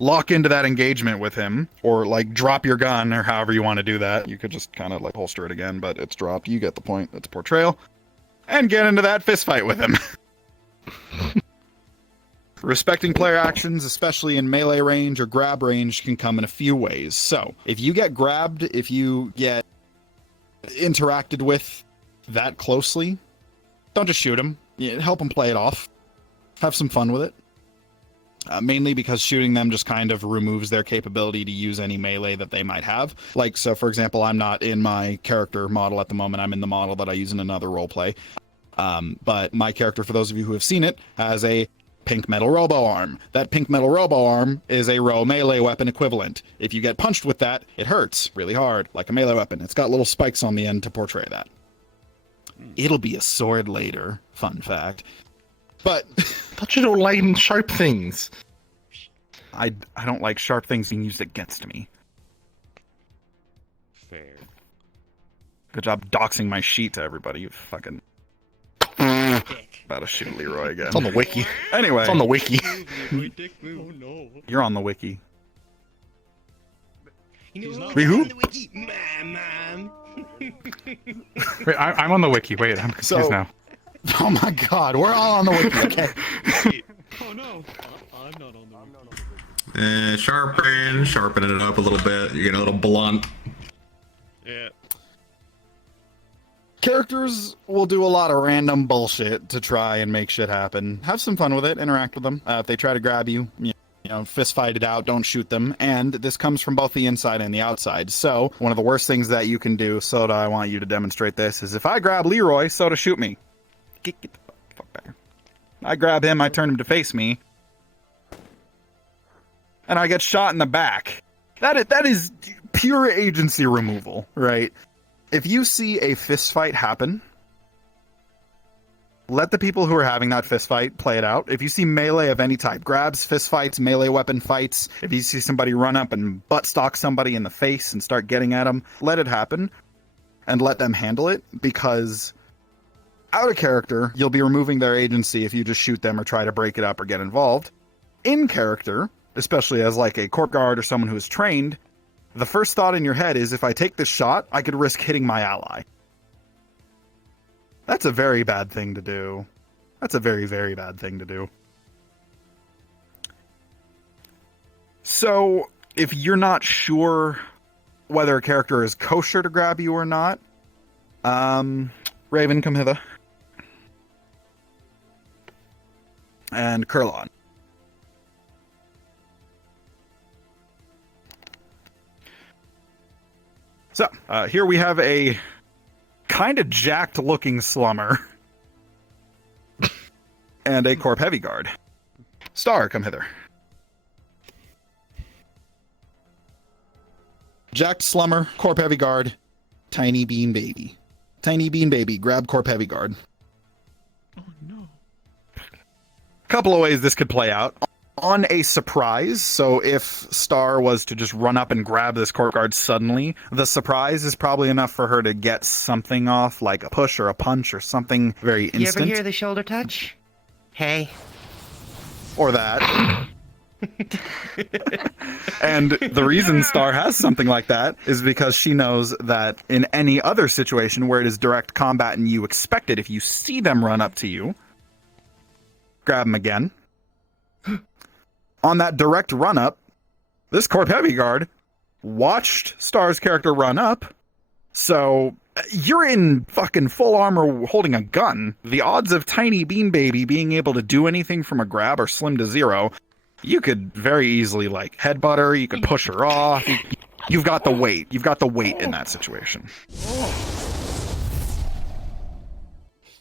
Lock into that engagement with him, or like drop your gun, or however you want to do that. You could just kind of like holster it again, but it's dropped. You get the point. It's portrayal. And get into that fist fight with him. Respecting player actions, especially in melee range or grab range, can come in a few ways. So, if you get grabbed, if you get interacted with that closely, don't just shoot him. Help him play it off. Have some fun with it. Mainly because shooting them just kind of removes their capability to use any melee that they might have. Like, so for example, I'm not in my character model at the moment. I'm in the model that I use in another roleplay. But my character, for those of you who have seen it, has a pink metal robo arm. That pink metal robo arm is a row melee weapon equivalent. If you get punched with that, it hurts really hard, like a melee weapon. It's got little spikes on the end to portray that. It'll be a sword later, fun fact. But but you don't like sharp things. I don't like sharp things being used against me. Fair. Good job doxing my sheet to everybody, you fucking... About to shoot Leroy again. It's on the wiki. Anyway. It's on the wiki. Oh no. You're on the wiki. Wait, who? Mom. Wait, I'm on the wiki. Wait, I'm confused now. Oh my god, we're all on the wiki, okay? Oh no. I'm not on the Sharpen it up a little bit. You get a little blunt. Yeah. Characters will do a lot of random bullshit to try and make shit happen. Have some fun with it. Interact with them. If they try to grab you, you know, fist fight it out. Don't shoot them. And this comes from both the inside and the outside. So one of the worst things that you can do, Soda, I want you to demonstrate this, is if I grab Leroy, Soda, shoot me. Get the fuck back. I grab him, I turn him to face me, and I get shot in the back. That is pure agency removal, right? If you see a fist fight happen, let the people who are having that fist fight play it out. If you see melee of any type, grabs, fist fights, melee weapon fights, if you see somebody run up and butt stock somebody in the face and start getting at them, let it happen and let them handle it, because out of character, you'll be removing their agency if you just shoot them or try to break it up or get involved. In character, especially as like a corp guard or someone who is trained, the first thought in your head is, if I take this shot, I could risk hitting my ally. That's a very bad thing to do. That's a very, very bad thing to do. So, if you're not sure whether a character is kosher to grab you or not, Raven, come hither. And Kurlon. So, here we have a kind of jacked looking slummer and a corp heavy guard. Star, come hither. Jacked slummer, corp heavy guard, tiny bean baby. Tiny bean baby, grab corp heavy guard. Oh no. Couple of ways this could play out. On a surprise, so if Star was to just run up and grab this corp guard suddenly, the surprise is probably enough for her to get something off, like a push or a punch or something very instant. You ever hear the shoulder touch? Hey. Or that. And the reason Star has something like that is because she knows that in any other situation where it is direct combat and you expect it, if you see them run up to you, grab them again. On that direct run-up, this Corp Heavy Guard watched Star's character run up, so you're in fucking full armor holding a gun. The odds of Tiny Bean Baby being able to do anything from a grab are slim to zero. You could very easily, like, headbutt her, you could push her off. You've got the weight. You've got the weight in that situation.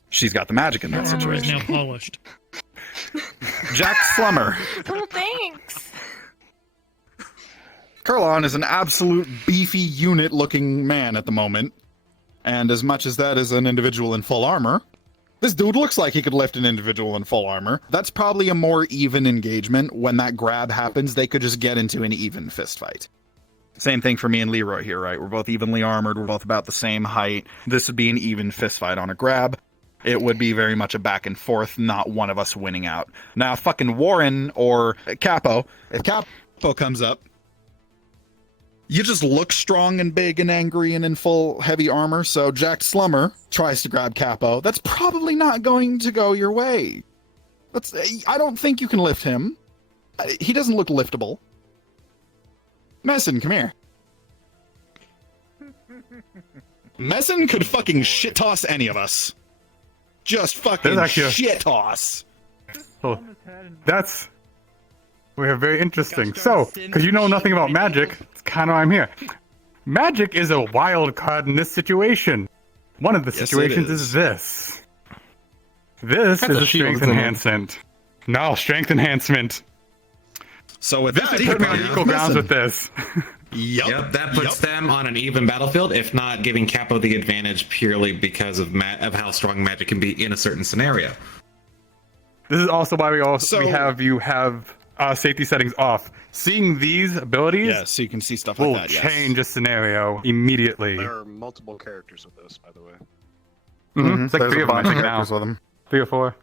She's got the magic in that situation. Now polished. Jack Slummer. Oh, thanks. Kurlon is an absolute beefy unit-looking man at the moment. And as much as that is an individual in full armor, this dude looks like he could lift an individual in full armor. That's probably a more even engagement. When that grab happens, they could just get into an even fist fight. Same thing for me and Leroy here, right? We're both evenly armored. We're both about the same height. This would be an even fist fight on a grab. It would be very much a back and forth, not one of us winning out. Now, fucking Warren or Capo, if Capo comes up, you just look strong and big and angry and in full heavy armor, so Jack Slummer tries to grab Capo. That's probably not going to go your way. I don't think you can lift him. He doesn't look liftable. Messin, come here. Messin could fucking shit toss any of us. Just fucking shit toss. So that's very interesting. So, because you know nothing about magic, it's kind of why I'm here. Magic is a wild card in this situation. One of the situations is this. This is a strength enhancement. No, strength enhancement. So with this would put me on equal grounds with this. Yep, that puts them on an even battlefield, if not giving Capo the advantage purely because of how strong magic can be in a certain scenario. This is also why we have you have safety settings off. Seeing these abilities, so you can see stuff will like that. Change a scenario immediately. There are multiple characters with this, by the way. Mm-hmm. It's like There's 3 a of them, I bunch of think, now. characters with them. 3 or 4.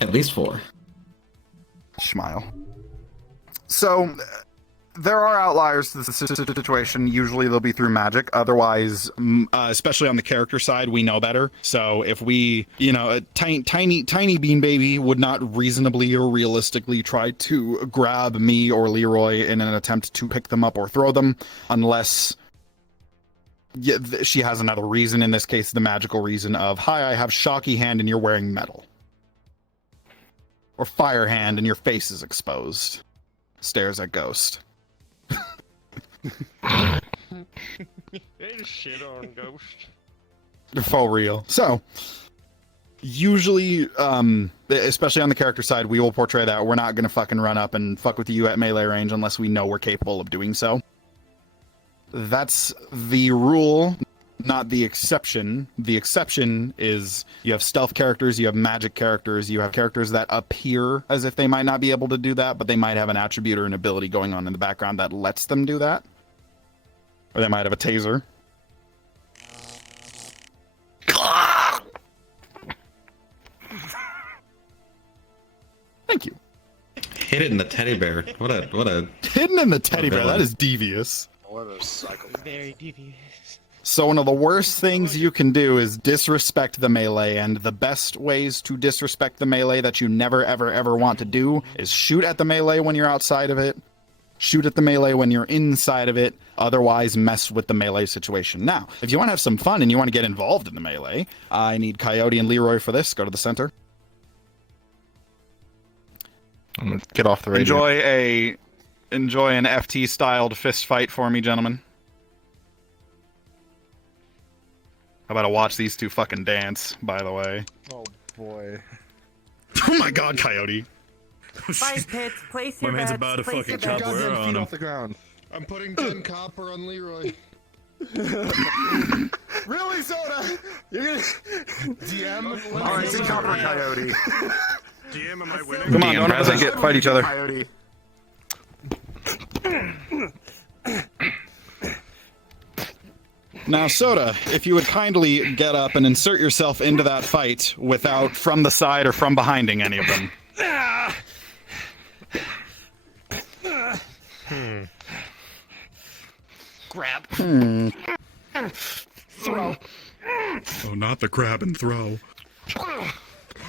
At least 4. Smile. So, There are outliers to the situation. Usually they'll be through magic. Otherwise, especially on the character side, we know better. So if we, a tiny bean baby would not reasonably or realistically try to grab me or Leroy in an attempt to pick them up or throw them, unless she has another reason. In this case, the magical reason of, hi, I have shocky hand and you're wearing metal. Or fire hand and your face is exposed. Stares at ghost. They just shit on Ghost. For real. So, usually, especially on the character side, we will portray that we're not going to fucking run up and fuck with you at melee range unless we know we're capable of doing so. That's the rule, not the exception. The exception is you have stealth characters, you have magic characters, you have characters that appear as if they might not be able to do that, but they might have an attribute or an ability going on in the background that lets them do that. Or they might have a taser. Thank you. Hit it in the teddy bear. What a hidden in the teddy bear. That is devious. What a psychopath. Very devious. So one of the worst things you can do is disrespect the melee, and the best ways to disrespect the melee that you never ever ever want to do is shoot at the melee when you're outside of it, shoot at the melee when you're inside of it, otherwise mess with the melee situation. Now, if you want to have some fun and you want to get involved in the melee, I need Coyote and Leroy for this. Go to the center. I'm gonna get off the radio. Enjoy an FT styled fist fight for me, gentlemen. How about I watch these two fucking dance, by the way? Oh boy. Oh my god, Coyote. Fight pits, place your My man's bets, about to place fucking your chop bets. where on him. Off the ground. I'm putting 10 copper on Leroy. Really, Soda? You're gonna DM? Alright, 10 copper, Coyote. DM, am I winning? Come on, don't ever fight each other. Coyote. Now, Soda, if you would kindly get up and insert yourself into that fight without from the side or from behinding any of them. Grab. Throw. Oh, not the grab and throw.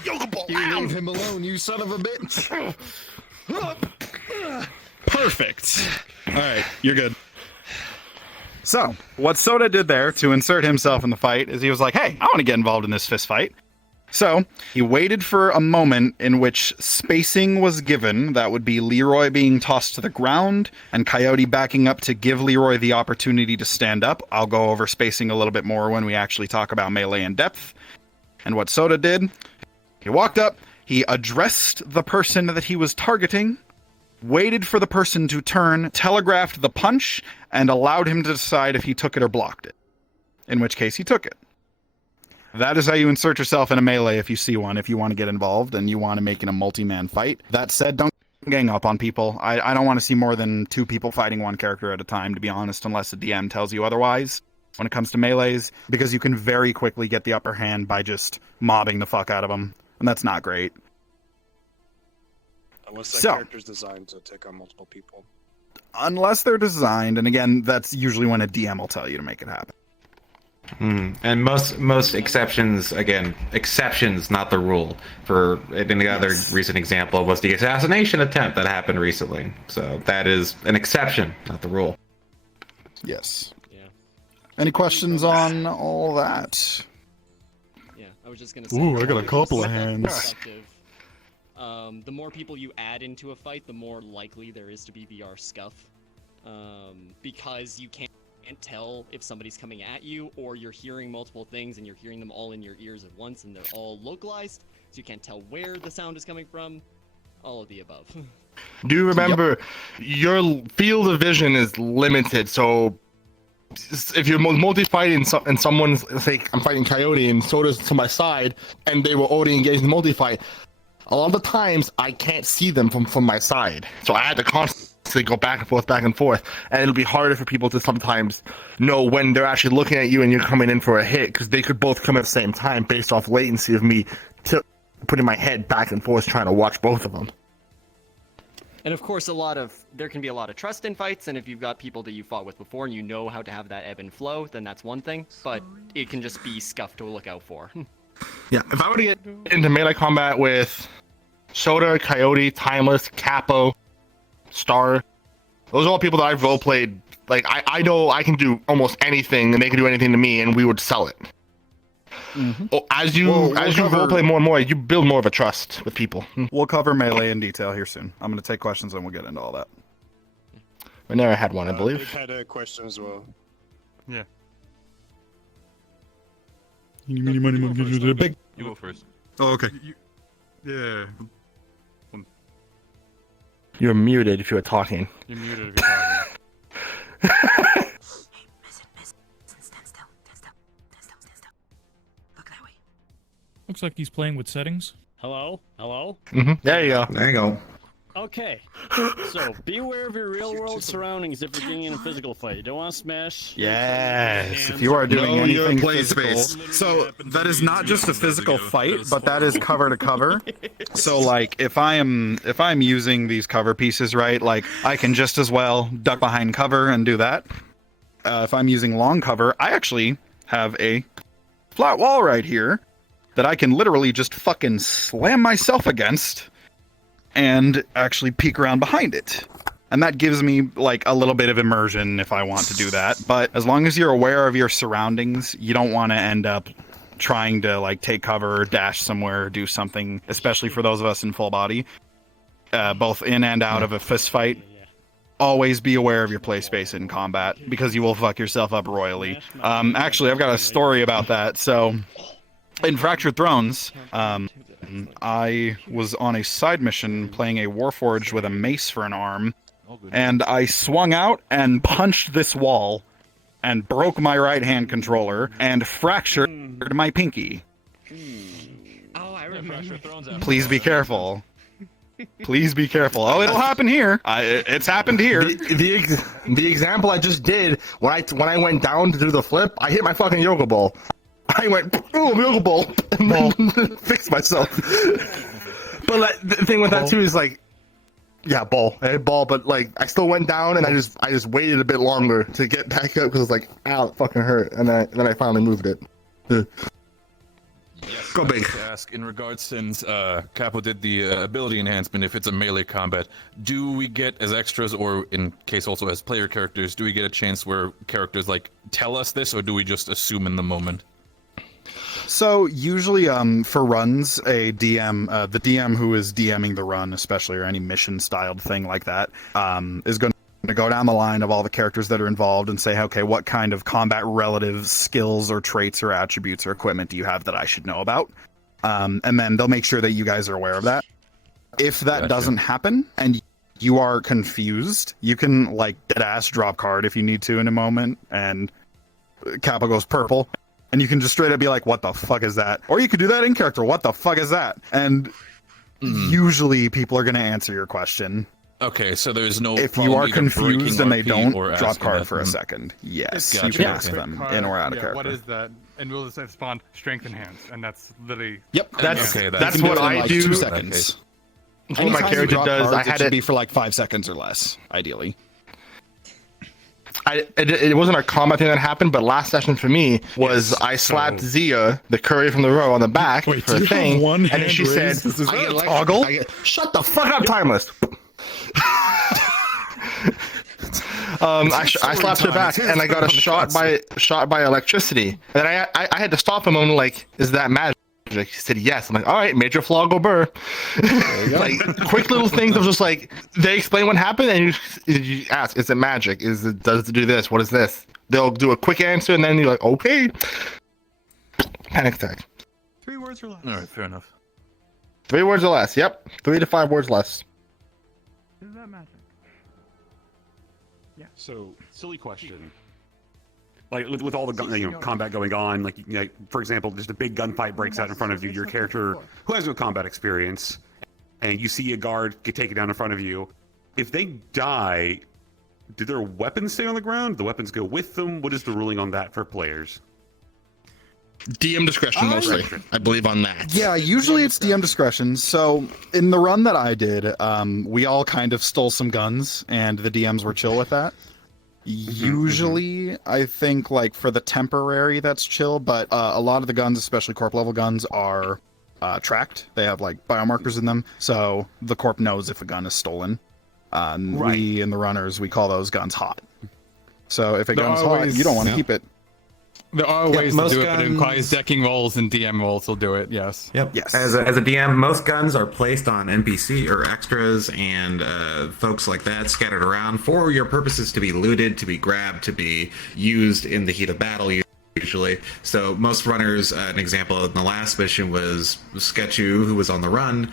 You leave him alone, you son of a bitch. Perfect. All right, you're good. So, what Soda did there to insert himself in the fight is he was like, hey, I want to get involved in this fist fight. So, he waited for a moment in which spacing was given. That would be Leroy being tossed to the ground and Coyote backing up to give Leroy the opportunity to stand up. I'll go over spacing a little bit more when we actually talk about melee in depth. And what Soda did, he walked up, he addressed the person that he was targeting, waited for the person to turn, telegraphed the punch, and allowed him to decide if he took it or blocked it. In which case, he took it. That is how you insert yourself in a melee if you see one, if you want to get involved and you want to make it a multi-man fight. That said, don't gang up on people. I don't want to see more than 2 people fighting one character at a time, to be honest, unless the DM tells you otherwise when it comes to melees, because you can very quickly get the upper hand by just mobbing the fuck out of them, and that's not great. Unless that So- character's designed to take on multiple people. Unless they're designed, and again, that's usually when a DM will tell you to make it happen. And most exceptions, again, exceptions, not the rule. For any other recent example was the assassination attempt that happened recently. So that is an exception, not the rule. Yes. Yeah. Any questions on all that? Yeah, I was just gonna say. Ooh, I got a from couple of that hands. perspective, the more people you add into a fight, the more likely there is to be VR scuff, because you can't tell if somebody's coming at you, or you're hearing multiple things and you're hearing them all in your ears at once, and they're all localized, so you can't tell where the sound is coming from. All of the above. Do you remember your field of vision is limited? So if you're multi-fighting and someone's, say, I'm fighting Coyote and Soda's to my side, and they were already engaged in multi-fight, a lot of the times I can't see them from my side. So I had to constantly go back and forth, and it'll be harder for people to sometimes know when they're actually looking at you and you're coming in for a hit, because they could both come at the same time based off latency of me putting my head back and forth trying to watch both of them. And of course, there can be a lot of trust in fights, and if you've got people that you fought with before and you know how to have that ebb and flow, then that's one thing. But it can just be scuff to look out for. Yeah, if I were to get into melee combat with Soda, Coyote, Timeless, Capo, Star, those are all people that I've roleplayed. Like, I know I can do almost anything, and they can do anything to me, and we would sell it. As you roleplay more and more, you build more of a trust with people. We'll cover melee in detail here soon. I'm going to take questions and we'll get into all that. We never had one, I believe. Nick had a question as well. Yeah. You go first. Oh, okay. Yeah. You're muted if you were talking. You're muted if you're talking. Looks like he's playing with settings. Hello? Hello? There you go. There you go. Okay. So, be aware of your real-world surroundings if you're getting in a physical fight. You don't want to smash... Yes, if you are doing anything physical. So that is not just a physical fight, but that is cover to cover. So like if I'm using these cover pieces, right, like I can just as well duck behind cover and do that. If I'm using long cover, I actually have a flat wall right here that I can literally just fucking slam myself against and actually peek around behind it. And that gives me like a little bit of immersion if I want to do that. But as long as you're aware of your surroundings, you don't want to end up trying to like take cover or dash somewhere or do something, especially for those of us in full body, both in and out of a fist fight. Always be aware of your play space in combat because you will fuck yourself up royally. Actually, I've got a story about that. So in Fractured Thrones, I was on a side mission playing a Warforged with a mace for an arm, and I swung out and punched this wall and broke my right hand controller and fractured my pinky. Oh, I remember. Please be careful. Please be careful. Oh, it'll happen here. It's happened here. The example I just did, when I went down to do the flip, I hit my fucking yoga ball. I went, ooh, yoga ball, and then fixed myself. But like, the thing with that too is like, yeah, ball. I hit ball, but like I still went down, and I just waited a bit longer to get back up because it's like, ow, it fucking hurt, and then I finally moved it. Yes, Go big. To ask in regards, since Capo did the ability enhancement, if it's a melee combat, do we get as extras, or in case also as player characters, do we get a chance where characters like tell us this, or do we just assume in the moment? So usually for runs, a DM, the DM who is DMing the run, especially, or any mission styled thing like that, is going to go down the line of all the characters that are involved and say, okay, what kind of combat relative skills or traits or attributes or equipment do you have that I should know about? And then they'll make sure that you guys are aware of that. If that doesn't happen and you are confused, you can like deadass drop card if you need to in a moment, and Kappa goes purple. And you can just straight up be like, what the fuck is that? Or you could do that in character, what the fuck is that? And usually people are going to answer your question. Okay, so there's no... If you are confused and they don't, or drop card that. for a second. Yes, Gotcha. you can ask them in or out of character. What is that? And we'll just spawn strength enhance, and that's literally... Yep, that's what I do. 2 seconds. What my character does, I had it be for like 5 seconds or less, ideally. It wasn't a combat thing that happened, but last session for me was I slapped Zia, the courier from the row, on the back for a thing, and then she said, toggle? "Shut the fuck up, Timeless." I slapped her back, and I got a shot by electricity. And then I had to stop him. I'm like, "Is that magic?" He said yes. I'm like, all right, Major Flaw go burr. Like quick little things of just like they explain what happened, and you ask, is it magic? Does it do this? What is this? They'll do a quick answer, and then you're like, okay. Panic attack. 3 words or less. All right, fair enough. 3 words or less. Yep, 3 to 5 words less. Is that magic? Yeah. So silly question. Like with all the combat going on, like for example, just a big gunfight breaks out in front of you. Your character, who has no combat experience, and you see a guard get taken down in front of you. If they die, do their weapons stay on the ground? Do the weapons go with them? What is the ruling on that for players? DM discretion mostly. I believe on that. Yeah, usually it's DM discretion. So in the run that I did, we all kind of stole some guns, and the DMs were chill with that. Usually, I think like for the temporary, that's chill, but a lot of the guns, especially corp level guns, are tracked. They have like biomarkers in them, so the corp knows if a gun is stolen. We in the runners, we call those guns hot. So if a gun's hot, you don't want to keep it. There are ways to do it, but it requires decking rolls and DM rolls will do it, yes. Yep. Yes. As a DM, most guns are placed on NPC or extras and folks like that scattered around for your purposes to be looted, to be grabbed, to be used in the heat of battle, usually. So most runners, an example in the last mission was Sketchu, who was on the run,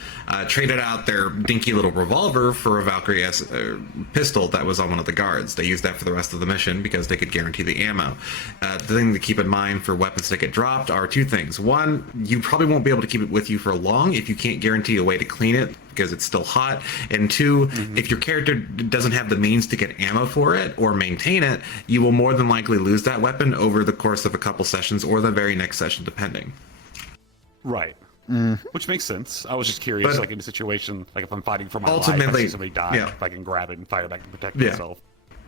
traded out their dinky little revolver for a Valkyrie pistol that was on one of the guards. They used that for the rest of the mission because they could guarantee the ammo. The thing to keep in mind for weapons that get dropped are two things. One, you probably won't be able to keep it with you for long if you can't guarantee a way to clean it because it's still hot. And two, if your character doesn't have the means to get ammo for it or maintain it, you will more than likely lose that weapon over the course of a couple sessions or the very next session, depending. Right. Which makes sense. I was just curious, But like in a situation, like if I'm fighting for my life, ultimately, I see somebody die, yeah. if I can grab it and fire back and protect Yeah. myself.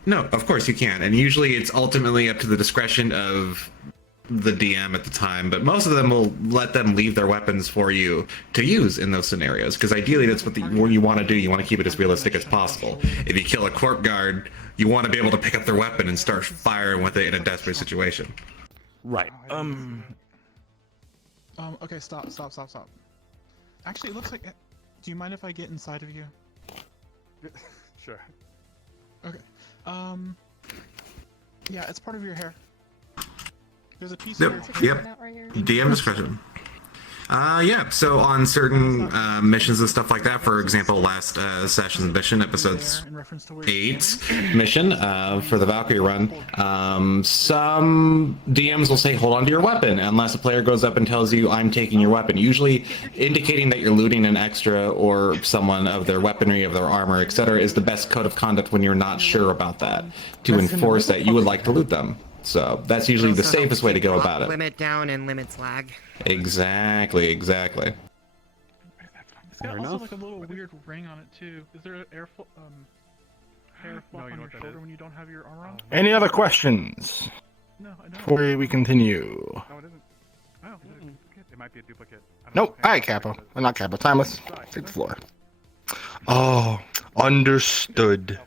No, of course you can. And usually it's ultimately up to the discretion of the DM at the time, but most of them will let them leave their weapons for you to use in those scenarios, because ideally that's what you want to do. You want to keep it as realistic as possible. If you kill a corp guard, you want to be able to pick up their weapon and start firing with it in a desperate situation. Right. Okay, stop. Actually, it looks like... Do you mind if I get inside of you? Sure. Okay. Yeah, it's part of your hair. There's a piece Yep. of your Yep. DM discretion. Yeah, so on certain missions and stuff like that, for example, last session's mission, episode 8 mission for the Valkyrie run, some DMs will say, hold on to your weapon, unless a player goes up and tells you, I'm taking your weapon, usually indicating that you're looting an extra or someone of their weaponry, of their armor, etc. is the best code of conduct when you're not sure about that, to enforce that you would like to loot them. So that's usually the safest way to go about it. Limit down and limits lag. Exactly. It's got also like a little weird ring on it too. Is there an hair flop on your shoulder when you don't have your armor on? Any other questions? No, I don't. Before we continue. No, it isn't. Oh, it might be a duplicate. Nope. Alright, Capo. Well, not Capo. Timeless. Take the floor. Oh, understood.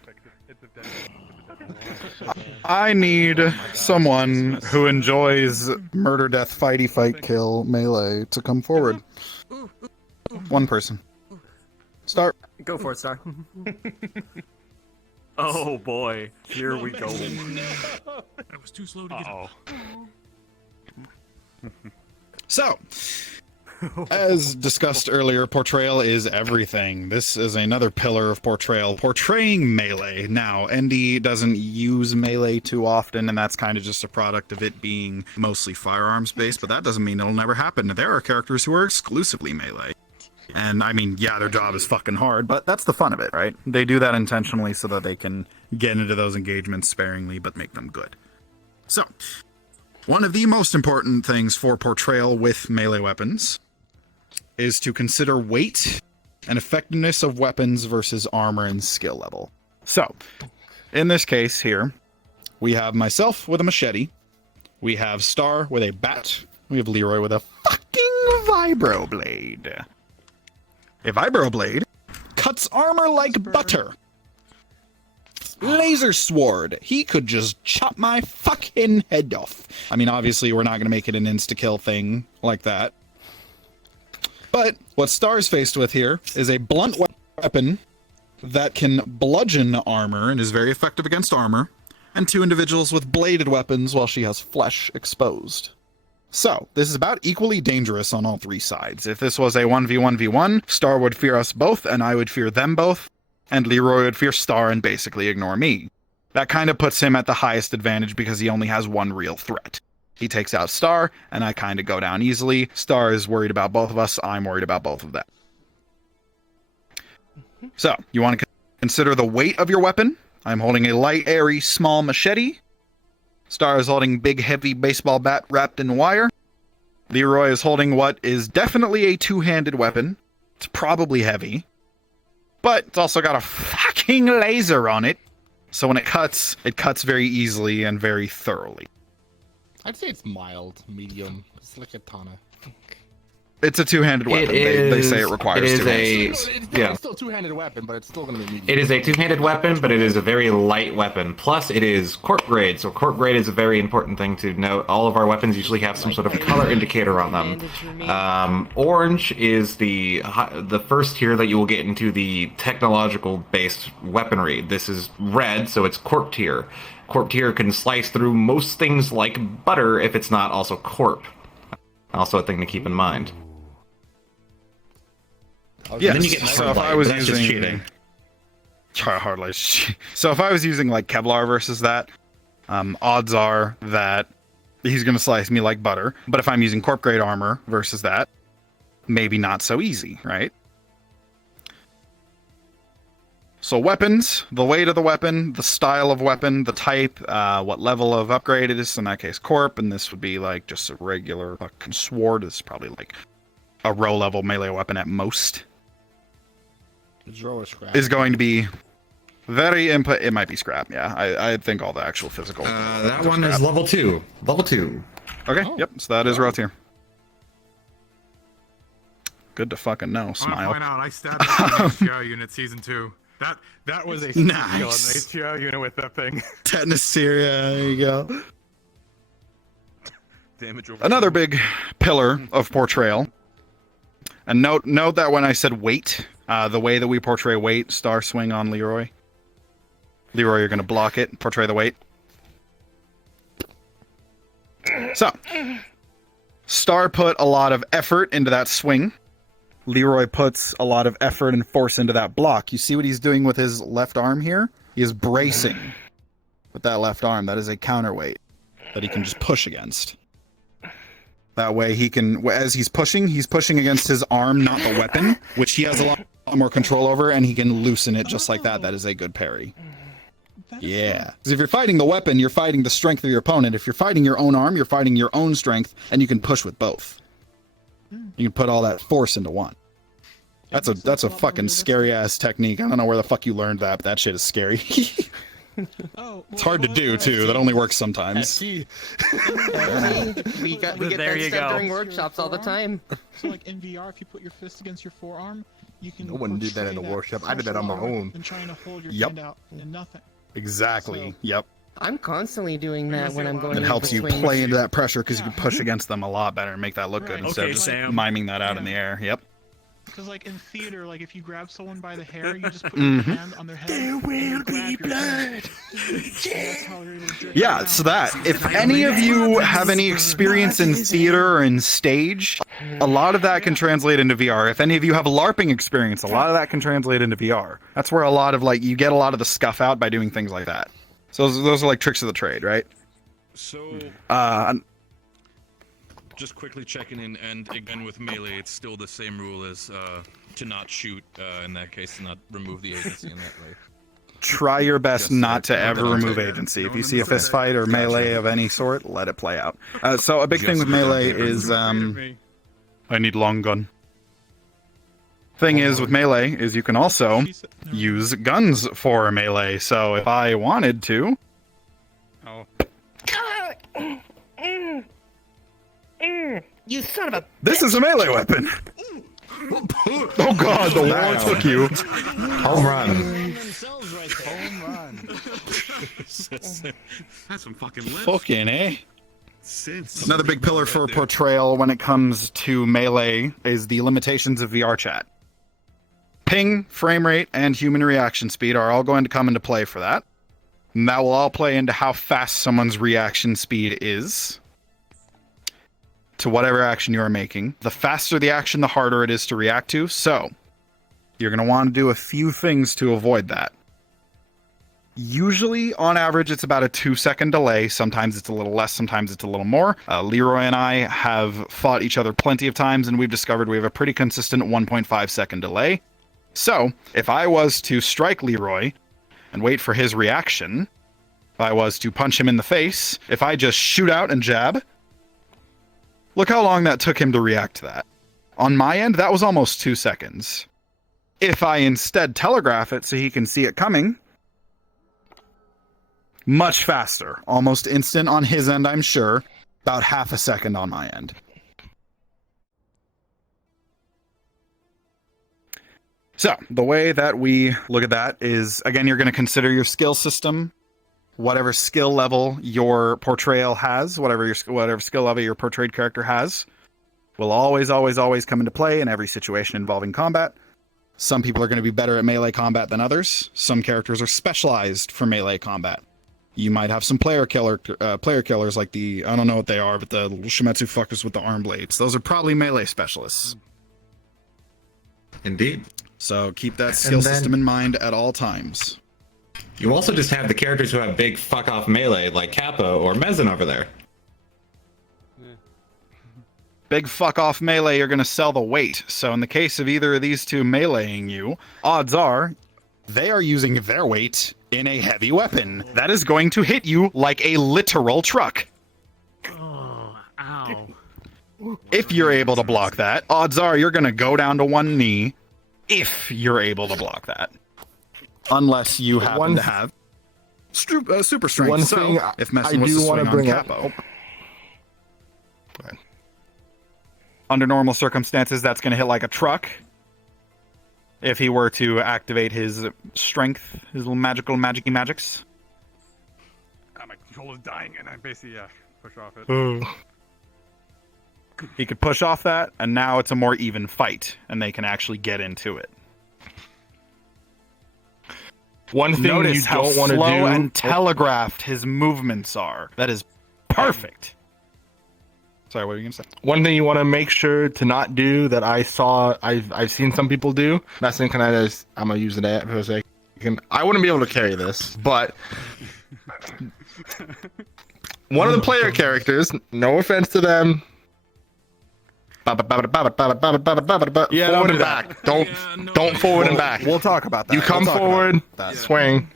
I need someone who enjoys murder, death, fighty, fight, kill, melee to come forward. One person. Start. Go for it, Star. Oh boy, here we go. I was too slow to get up. So, as discussed earlier, portrayal is everything. This is another pillar of portrayal, portraying melee. Now, ND doesn't use melee too often, and that's kind of just a product of it being mostly firearms based, but that doesn't mean it'll never happen. There are characters who are exclusively melee. And I mean, yeah, their job is fucking hard, but that's the fun of it, right? They do that intentionally so that they can get into those engagements sparingly, but make them good. So, one of the most important things for portrayal with melee weapons is to consider weight and effectiveness of weapons versus armor and skill level. So, in this case here, we have myself with a machete, we have Star with a bat, we have Leroy with a fucking vibroblade. A vibroblade cuts armor like butter. Laser sword. He could just chop my fucking head off. I mean, obviously, we're not going to make it an insta-kill thing like that. But what Star's faced with here is a blunt weapon that can bludgeon armor and is very effective against armor, and two individuals with bladed weapons while she has flesh exposed. So, this is about equally dangerous on all three sides. If this was a 1v1v1, Star would fear us both, and I would fear them both, and Leroy would fear Star and basically ignore me. That kind of puts him at the highest advantage because he only has one real threat. He takes out Star, and I kind of go down easily. Star is worried about both of us, I'm worried about both of them. So, you want to consider the weight of your weapon. I'm holding a light, airy, small machete. Star is holding big, heavy baseball bat wrapped in wire. Leroy is holding what is definitely a two-handed weapon. It's probably heavy, but it's also got a fucking laser on it. So when it cuts very easily and very thoroughly. I'd say it's mild, medium. It's like a katana. It's a two-handed weapon. They say it requires two hands. It's still a two-handed weapon, but it's still going to be medium. It is a two-handed weapon, but it is a very light weapon. Plus, it is corp grade, so corp grade is a very important thing to note. All of our weapons usually have some sort of color indicator on them. Orange is the first tier that you will get into the technological-based weaponry. This is red, so it's corp tier. Corp tier can slice through most things like butter if it's not also corp. Also a thing to keep in mind. Yeah, so if I was using hard light, so if I was using like Kevlar versus that, odds are that he's gonna slice me like butter. But if I'm using corp grade armor versus that, maybe not so easy, right? So weapons, the weight of the weapon, the style of weapon, the type, what level of upgrade it is. In that case, corp, and this would be like just a regular fucking sword. This is probably like a row level melee weapon at most. Is going to be very input. It might be scrap. Yeah, I think all the actual physical. That one is level 2. Level 2. Okay. Yep. So that is row tier. Good to fucking know. Smile. I want to point out, I stabbed that HTR unit season 2. That was a nice kill on the HTR unit with that thing. Tetanus Syria. There you go. Damage over. Another big pillar of portrayal. And note that when I said weight, the way that we portray weight, star swing on Leroy. Leroy, you're going to block it, portray the weight. So, Star put a lot of effort into that swing. Leroy puts a lot of effort and force into that block. You see what he's doing with his left arm here? He is bracing with that left arm. That is a counterweight that he can just push against. That way he can, as he's pushing against his arm, not the weapon, which he has a lot more control over, and he can loosen it just like that. That is a good parry. Yeah. Because if you're fighting the weapon, you're fighting the strength of your opponent. If you're fighting your own arm, you're fighting your own strength, and you can push with both. You can put all that force into one. That's a fucking scary ass technique. I don't know where the fuck you learned that, but that shit is scary. It's hard to do too. That only works sometimes. we get that stuff during workshops all the time. So like in VR, if you put your fist against your forearm, you can. No one did that in a workshop. I did that on my own. And trying to hold your hand out and nothing. Exactly. Yep. I'm constantly doing that when I'm going. It helps you play into that pressure because you can push against them a lot better and make that look good instead of just miming that out in the air. Yep. Because like in theater, like if you grab someone by the hair, you just put your hand on their head. There will be blood. Yeah, so that if any of you have any experience in theater or in stage, a lot of that can translate into VR. If any of you have LARPing experience, a lot of that can translate into VR. That's where a lot of like you get a lot of the scuff out by doing things like that. So those are like tricks of the trade, right? So just quickly checking in, and again with melee, it's still the same rule as to not shoot in that case, to not remove the agency in that way. Try your best not to ever remove agency. If you see a fist fight or melee of any sort, let it play out. So a big thing with melee is I need long gun. Thing is with melee is you can also use guns for melee. So if I wanted to, you son of a. This is a melee weapon. Oh god, the wall took you. Home run. Home run. That's some fucking lift. Fucking Another big pillar for portrayal when it comes to melee is the limitations of VRChat. Ping, frame rate, and human reaction speed are all going to come into play for that. And that will all play into how fast someone's reaction speed is to whatever action you are making. The faster the action, the harder it is to react to. So, you're going to want to do a few things to avoid that. Usually, on average, it's about a 2-second delay. Sometimes it's a little less, sometimes it's a little more. Leroy and I have fought each other plenty of times, and we've discovered we have a pretty consistent 1.5-second delay. So, if I was to strike Leroy and wait for his reaction, if I was to punch him in the face, if I just shoot out and jab, Look how long that took him to react to that. On my end, that was almost 2 seconds. If I instead telegraph it so he can see it coming, much faster. Almost instant on his end, I'm sure. About half a second on my end. So, the way that we look at that is, again, you're going to consider your skill system, whatever skill level your portrayal has, whatever skill level your portrayed character has, will always, always, always come into play in every situation involving combat. Some people are going to be better at melee combat than others. Some characters are specialized for melee combat. You might have some player killers like the, I don't know what they are, but the Shimetsu fuckers with the arm blades. Those are probably melee specialists. Indeed. So keep that skill system in mind at all times. You also just have the characters who have big fuck-off melee, like Kappa or Mezen over there. Big fuck-off melee, you're going to sell the weight. So in the case of either of these two meleeing you, odds are they are using their weight in a heavy weapon. That is going to hit you like a literal truck. Oh, ow. If you're able to block that, odds are you're going to go down to one knee if you're able to block that. Unless you happen to have super strength. One so, thing if I Messin was do to want swing to on bring Capo, under normal circumstances, that's going to hit like a truck. If he were to activate his strength, his little magicy magics. My controller's dying, and I basically push off it. He could push off that, and now it's a more even fight, and they can actually get into it. One thing Notice you how don't want to do slow and telegraphed his movements are. That is perfect. Sorry, what were you gonna say? One thing you want to make sure to not do that I've seen some people do. That's in I'm gonna use that for a second. I wouldn't be able to carry this, but one of the player characters, no offense to them, Yeah, forward and back. Don't forward and back. We'll talk about that. You come forward, swing.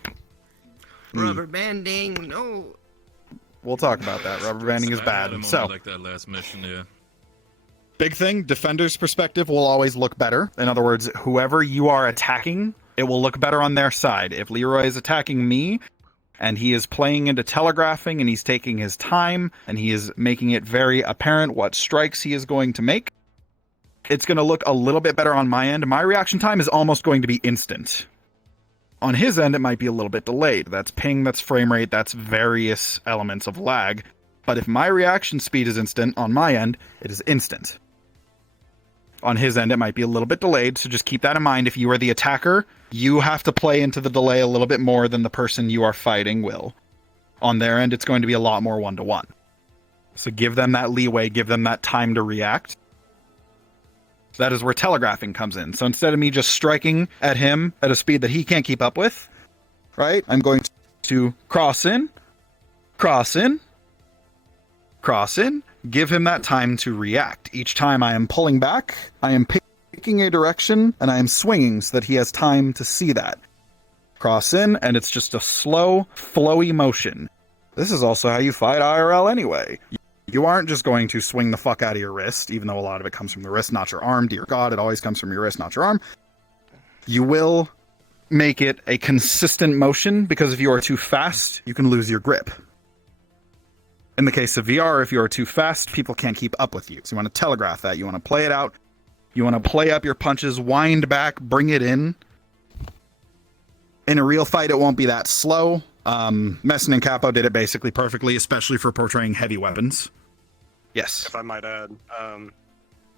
Rubber banding, no. We'll talk about that. Rubber banding is bad. So, like that last mission, yeah. big thing, defender's perspective will always look better. In other words, whoever you are attacking, it will look better on their side. If Leroy is attacking me, and he is playing into telegraphing, and he's taking his time, and he is making it very apparent what strikes he is going to make, it's going to look a little bit better on my end. My reaction time is almost going to be instant. On his end, it might be a little bit delayed. That's ping, that's frame rate, that's various elements of lag. But if my reaction speed is instant, on my end, it is instant. On his end, it might be a little bit delayed, so just keep that in mind. If you are the attacker, you have to play into the delay a little bit more than the person you are fighting will. On their end, it's going to be a lot more one-to-one. So give them that leeway, give them that time to react. That is where telegraphing comes in. So instead of me just striking at him at a speed that he can't keep up with, right? I'm going to cross in, cross in, cross in, give him that time to react. Each time I am pulling back, I am picking a direction, and I am swinging so that he has time to see that. Cross in, and it's just a slow, flowy motion. This is also how you fight IRL anyway. You aren't just going to swing the fuck out of your wrist, even though a lot of it comes from the wrist, not your arm. Dear God, it always comes from your wrist, not your arm. You will make it a consistent motion, because if you are too fast, you can lose your grip. In the case of VR, if you are too fast, people can't keep up with you. So you want to telegraph that. You want to play it out. You want to play up your punches, wind back, bring it in. In a real fight, it won't be that slow. Messin and Capo did it basically perfectly, especially for portraying heavy weapons. Yes. If I might add,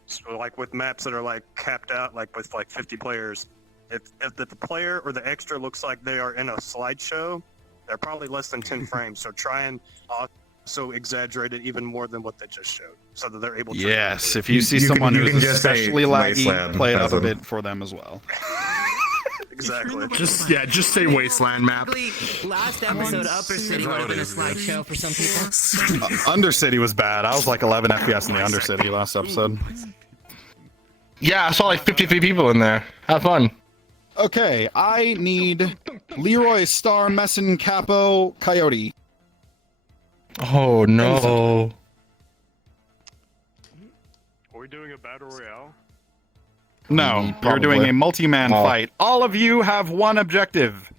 so like with maps that are like capped out, like with like 50 players, if the player or the extra looks like they are in a slideshow, they're probably less than 10 frames. So try and also exaggerate it even more than what they just showed, so that they're able to. Yes, if you see someone who's especially laggy, play it up a bit for them as well. Exactly. Just say wasteland map. Last episode, Upper City would have been a slideshow for some people. Undercity was bad. I was like 11 FPS in the Undercity last episode. Yeah, I saw like 53 people in there. Have fun. Okay, I need Leroy, Star, Messin, Capo, Coyote. Oh no. we doing a battle royale? No, we're Probably. doing a multi-man Oh. fight. All of you have one objective.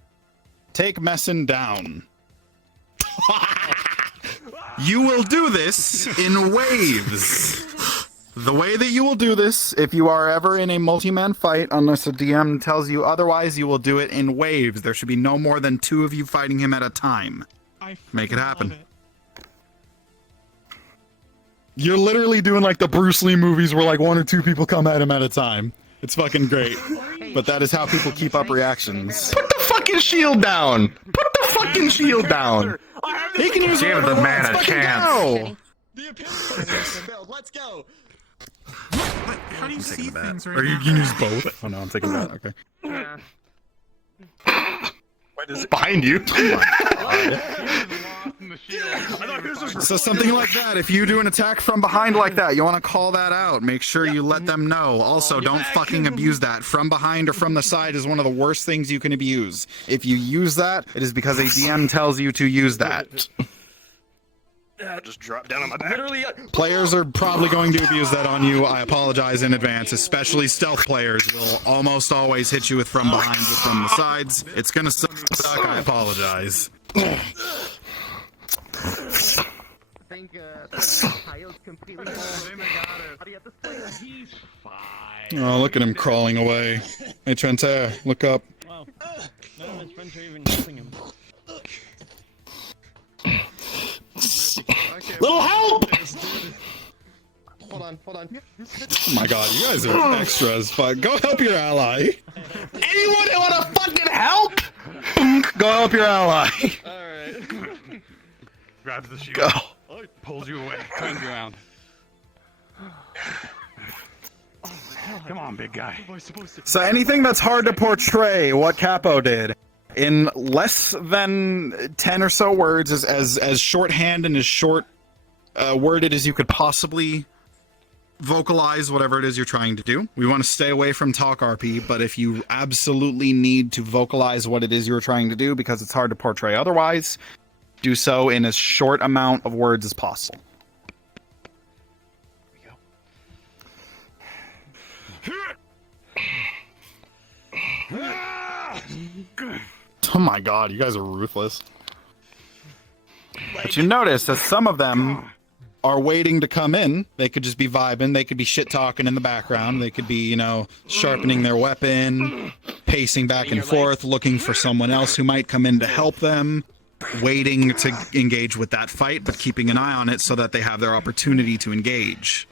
Take Messin down. You will do this in waves. The way that you will do this, if you are ever in a multi-man fight, unless a DM tells you otherwise, you will do it in waves. There should be no more than 2 of you fighting him at a time. Make it happen. You're literally doing like the Bruce Lee movies where like 1 or 2 people come at him at a time. It's fucking great. But that is how people keep up reactions. Put the fucking shield down. Put the fucking shield down. He can use Give the man a chance. The opinion failed. Let's go. How do you see things right Or you can use both. Oh no, I'm taking that. Okay. It's behind you. So something like that, if you do an attack from behind like that, you want to call that out. Make sure you let them know. Also, don't fucking abuse that. From behind or from the side is one of the worst things you can abuse. If you use that, it is because a DM tells you to use that. Just drop down on my back. Players are probably going to abuse that on you. I apologize in advance. Especially stealth players will almost always hit you with from behind or from the sides. It's gonna suck. I apologize. I think Kyle's completely Oh, look at him crawling away. Hey, Trentair, look up. Wow. None of his friends are even helping him. Little help! Hold on. Oh my god, you guys are extra as fuck. Go help your ally. Anyone who wanna fucking help? Go help your ally. Alright. Grabs the shield. Go. Pulls you away. Turns you around. Come on, big guy. So anything that's hard to portray what Capo did in less than 10 or so words, as shorthand and as short worded as you could possibly vocalize whatever it is you're trying to do. We want to stay away from talk RP, but if you absolutely need to vocalize what it is you're trying to do because it's hard to portray otherwise, do so in as short amount of words as possible. Oh my god, you guys are ruthless. But you notice that some of them are waiting to come in. They could just be vibing. They could be shit talking in the background. They could be, you know, sharpening their weapon, pacing back and forth, looking for someone else who might come in to help them, waiting to engage with that fight, but keeping an eye on it so that they have their opportunity to engage.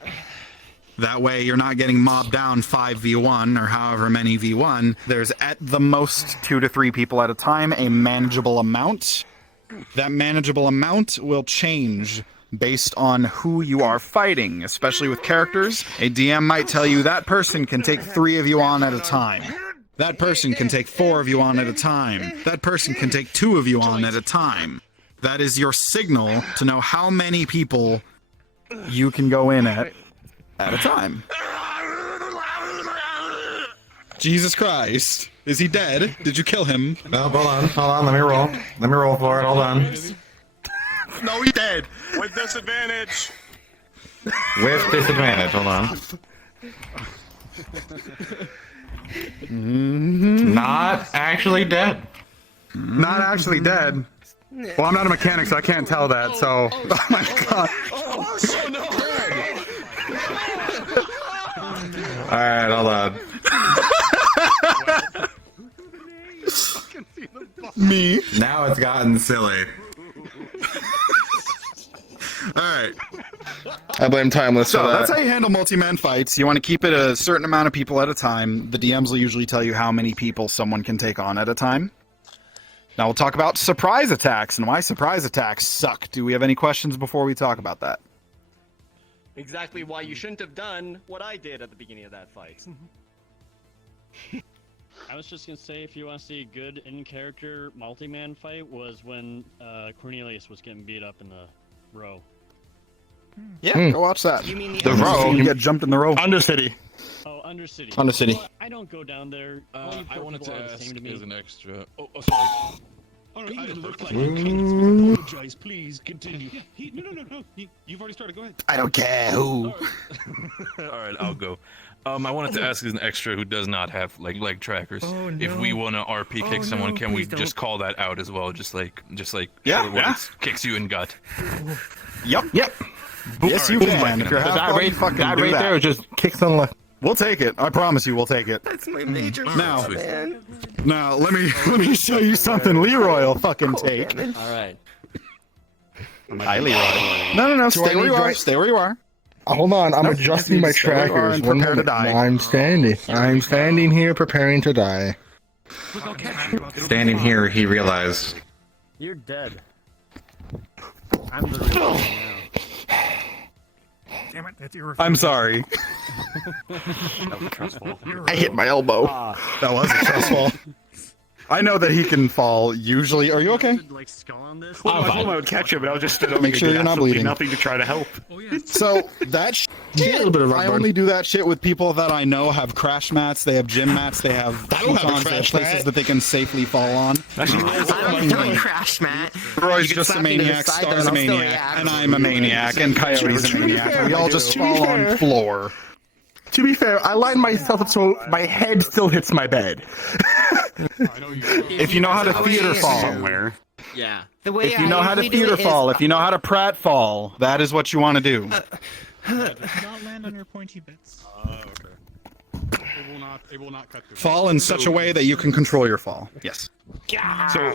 That way you're not getting mobbed down 5v1 or however many v1. There's at the most 2 to 3 people at a time, a manageable amount. That manageable amount will change based on who you are fighting, especially with characters. A DM might tell you that person can take 3 of you on at a time. That person can take 4 of you on at a time. That person can take 2 of you on at a time. That is your signal to know how many people you can go in at a time. Jesus Christ. Is he dead? Did you kill him? No, hold on, let me roll. Let me roll for it, hold on. No, he's dead. With disadvantage. With disadvantage, hold on. Not actually dead. Not actually dead. Well, I'm not a mechanic, so I can't tell that, so... Oh my god. Oh, so no. Alright, hold on. Me. Now it's gotten silly. Alright. I blame Timeless So for that. that's how you handle multi-man fights. You want to keep it a certain amount of people at a time. The DMs will usually tell you how many people someone can take on at a time. Now we'll talk about surprise attacks and why surprise attacks suck. Do we have any questions before we talk about that? Exactly why you shouldn't have done what I did at the beginning of that fight. I was just gonna say, if you want to see a good in-character multi-man fight, was when Cornelius was getting beat up in the row. Yeah, go watch that. You mean The row? You get jumped in the row. Undercity. Oh, Undercity. Undercity. Well, I don't go down there. All you I folks wanted are to the ask same to me. as an extra. Oh, sorry. I look like you apologize. Please continue. Yeah, no. You've already started. Go ahead. I don't care who. All right, I'll go. I wanted to ask as an extra who does not have like leg trackers. Oh, no. If we want to RP kick someone, can we just call that out as well? Just like kicks you in gut. Yep. Yes, you can. If you're half right, fucking that do right that. there just kicks on the left. We'll take it. I promise you, we'll take it. That's my major Now, flaw, man. now let me show you something Leroy will fucking take. All right. Hi, Leroy. No. Stay where you are. Stay where you are. Hold on, I'm adjusting my stay where you are trackers. and One prepare to moment. die. I'm standing here preparing to die. Standing here, he realized. You're dead. I'm the real one now. Damn it, that's your. I'm sorry. That was stressful. I hit my elbow. That was a stressful. I know that he can fall usually. Are you okay? Like skull on this. Well, I told him I would catch him, but I was just stood over. Make sure you're not bleeding. Nothing to try to help. So that shit, I only do that shit with people that I know have crash mats, they have gym mats, they have futons, they have places that they can safely fall on. I'm doing crash mat. Roy's just a maniac, Star's a maniac, and I'm a maniac, and Coyote's a maniac. We all just fall on floor. To be fair, I line myself up so my head still hits my bed. If you know how to theater fall. Somewhere. Yeah. If you know how to theater fall, if you know how to Pratt fall, that is what you want to do. Do not land on your pointy bits. It will not cut through. Fall in such a way that you can control your fall. Yes. So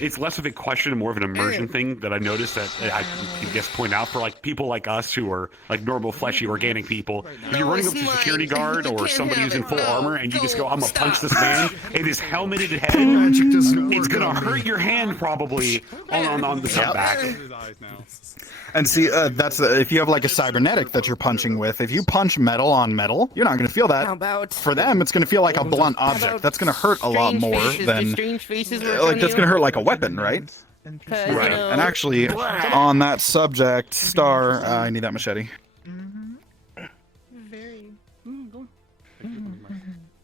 it's less of a question and more of an immersion thing that I noticed that I can just point out for like people like us who are like normal fleshy organic people. If you're running up to a security guard or somebody who's in full armor and you just go, I'm gonna punch this man in his helmeted head, it's gonna hurt your hand probably on the top back. And see, that's if you have like a cybernetic that you're punching with. If you punch metal on metal, you're not going to feel that. How about For them, it's going to feel like a blunt object. That's going to hurt a lot more than like that's going to hurt like a weapon, right? Right. And actually, on that subject, Star, I need that machete.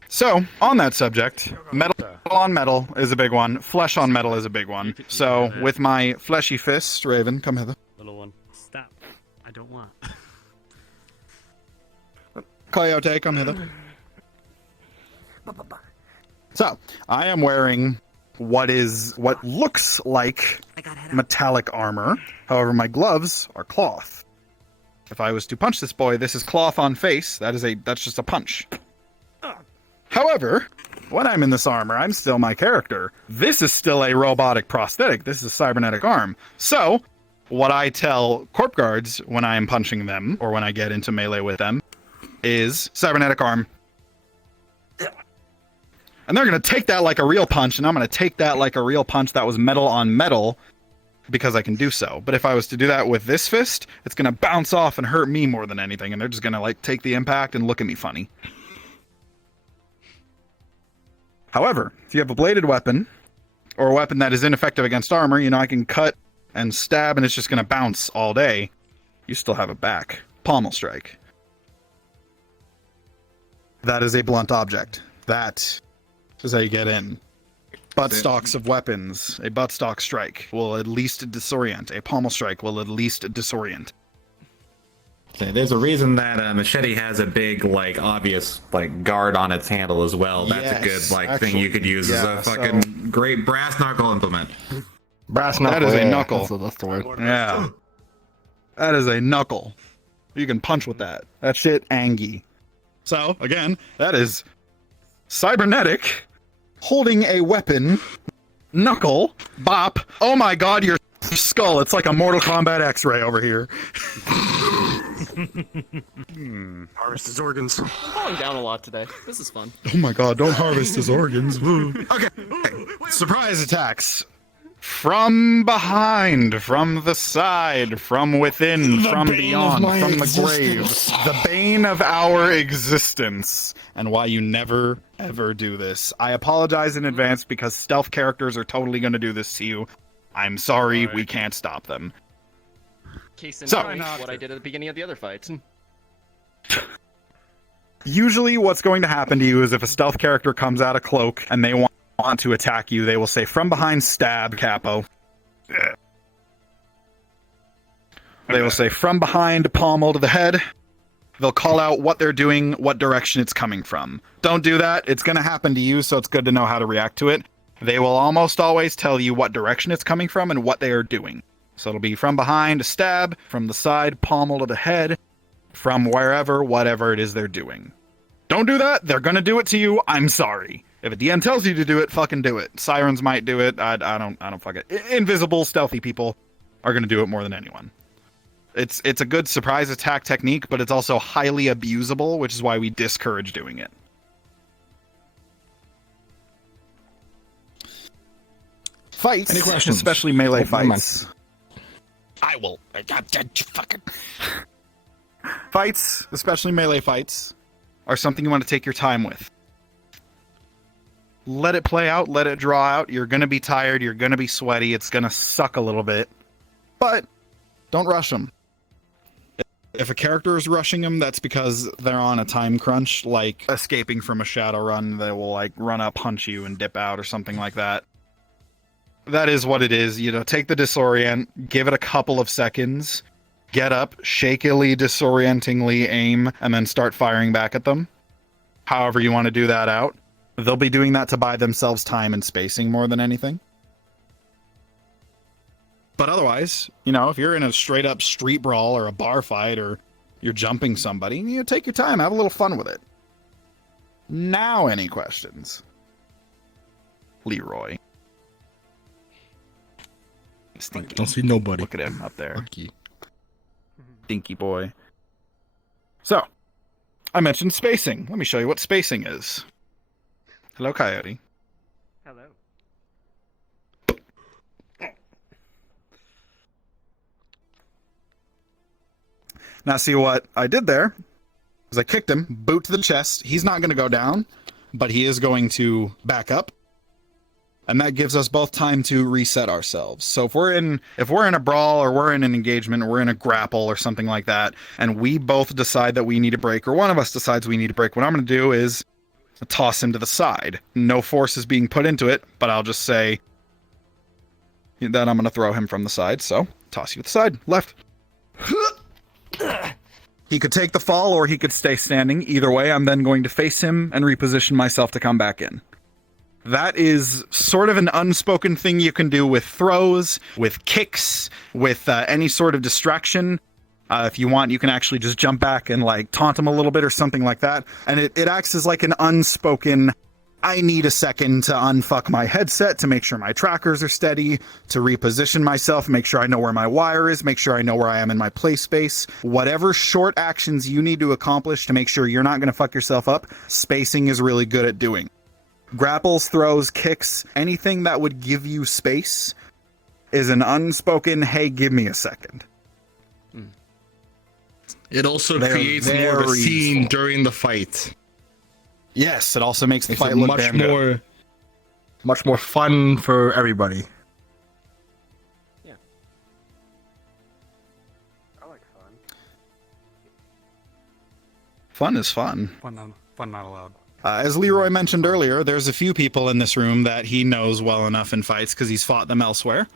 So, on that subject, metal on metal is a big one. Flesh on metal is a big one. So, with my fleshy fist, Raven, come hither. Little one. Stop. I don't want. Coyote, come hither. So, I am wearing what looks like metallic armor. However, my gloves are cloth. If I was to punch this boy, this is cloth on face. That's just a punch. However, when I'm in this armor, I'm still my character. This is still a robotic prosthetic. This is a cybernetic arm. So, what I tell corp guards when I am punching them, or when I get into melee with them, is cybernetic arm. And they're going to take that like a real punch, and I'm going to take that like a real punch that was metal on metal, because I can do so. But if I was to do that with this fist, it's going to bounce off and hurt me more than anything, and they're just going to like take the impact and look at me funny. However, if you have a bladed weapon, or a weapon that is ineffective against armor, you know, I can cut and stab and it's just going to bounce all day. You still have it back. Pommel strike. That is a blunt object. That is how you get in. Buttstocks of weapons. A buttstock strike will at least disorient. A pommel strike will at least disorient. There's a reason that machete has a big, like, obvious, like, guard on its handle as well. That's a good, like, thing you could use as a fucking great brass knuckle implement. Brass knuckle. That is a knuckle. That's the word. Yeah. That is a knuckle. You can punch with that. That shit angy. So, again, that is cybernetic, holding a weapon, knuckle, bop. Oh my god, your skull. It's like a Mortal Kombat X-ray over here. Harvest his organs. I'm falling down a lot today. This is fun. Oh my god, don't harvest his organs. Okay. Surprise attacks. From behind, from the side, from within, from beyond, from the grave. The bane of our existence. And why you never, ever do this. I apologize in advance because stealth characters are totally going to do this to you. I'm sorry, we can't stop them. Case in So, point, what I did at the beginning of the other fight. Usually what's going to happen to you is if a stealth character comes out of cloak and they want want to attack you, they will say, from behind, stab, Capo. They will say, from behind, pommel to the head. They'll call out what they're doing, what direction it's coming from. Don't do that. It's going to happen to you, so it's good to know how to react to it. They will almost always tell you what direction it's coming from and what they are doing. So it'll be from behind, a stab, from the side, pommel to the head, from wherever, whatever it is they're doing. Don't do that. They're going to do it to you. I'm sorry. If a DM tells you to do it, fucking do it. Sirens might do it. I don't fuck it. Invisible, stealthy people are going to do it more than anyone. It's a good surprise attack technique, but it's also highly abusable, which is why we discourage doing it. Fights, Any questions? especially melee Open my fights. I will. Fucking. Fights, especially melee fights, are something you want to take your time with. Let it play out, let it draw out. You're going to be tired, you're going to be sweaty, it's going to suck a little bit. But don't rush them. If a character is rushing them, that's because they're on a time crunch, like escaping from a shadow run. They will like run up, punch you, and dip out or something like that. That is what it is. You know, take the disorient, give it a couple of seconds, get up, shakily, disorientingly aim, and then start firing back at them. However you want to do that out. They'll be doing that to buy themselves time and spacing more than anything. But otherwise, you know, if you're in a straight up street brawl or a bar fight or you're jumping somebody, you know, take your time, have a little fun with it. Now, any questions? Leroy. Stinky. Don't see nobody. Look at him up there. Stinky boy. So, I mentioned spacing. Let me show you what spacing is. Hello, Coyote. Hello. Now, see what I did there is I kicked him, boot to the chest. He's not going to go down, but he is going to back up. And that gives us both time to reset ourselves. So if we're in a brawl or we're in an engagement or we're in a grapple or something like that, and we both decide that we need a break, or one of us decides we need a break, what I'm going to do is toss him to the side. No force is being put into it, but I'll just say that I'm going to throw him from the side. So toss you to the side, left. He could take the fall or he could stay standing. Either way, I'm then going to face him and reposition myself to come back in. That is sort of an unspoken thing you can do with throws, with kicks, with any sort of distraction. If you want, you can actually just jump back and like taunt him a little bit or something like that. And it acts as like an unspoken, I need a second to unfuck my headset to make sure my trackers are steady, to reposition myself, make sure I know where my wire is, make sure I know where I am in my play space. Whatever short actions you need to accomplish to make sure you're not going to fuck yourself up, spacing is really good at doing. Grapples, throws, kicks, anything that would give you space is an unspoken, hey, give me a second. It also creates more of a scene during the fight. Yes, it also makes the It's fight look much damn good. much more fun for everybody. Yeah. I like fun. Fun is fun. Fun not allowed. As Leroy mentioned earlier, there's a few people in this room that he knows well enough in fights because he's fought them elsewhere.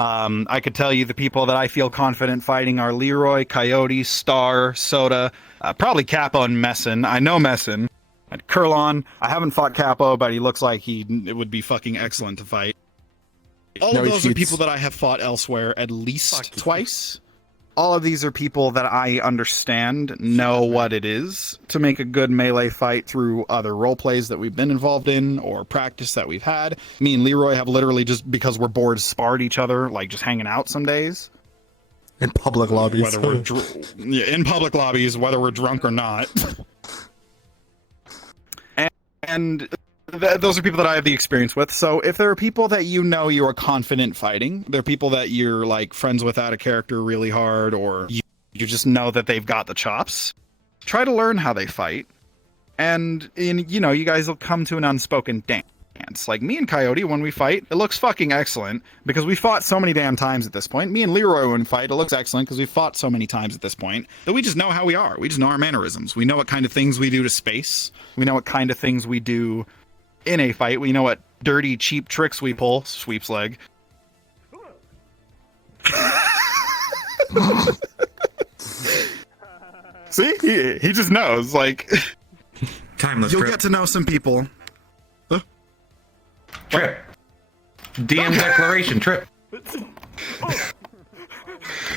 I could tell you the people that I feel confident fighting are Leroy, Coyote, Star, Soda, probably Capo and Messin. I know Messin. And Kurlon. I haven't fought Capo, but he looks like it would be fucking excellent to fight. All of those are people that I have fought elsewhere at least twice. All of these are people that I understand, know what it is to make a good melee fight through other role plays that we've been involved in or practice that we've had. Me and Leroy have literally just because we're bored sparred each other, like just hanging out some days. In public lobbies. Whether we're in public lobbies, whether we're drunk or not. And those are people that I have the experience with. So if there are people that you know you are confident fighting, there are people that you're like friends with out of character really hard, or you just know that they've got the chops, try to learn how they fight. And you guys will come to an unspoken dance. Like me and Coyote, when we fight, it looks fucking excellent because we fought so many damn times at this point. Me and Leroy, when we fight, it looks excellent because we fought so many times at this point that we just know how we are. We just know our mannerisms. We know what kind of things we do to space. We know what kind of things we do in a fight. We know what dirty, cheap tricks we pull, sweeps leg. See, he just knows. Like, timeless. You'll Trip. get to know some people. Trip. DM declaration. Trip.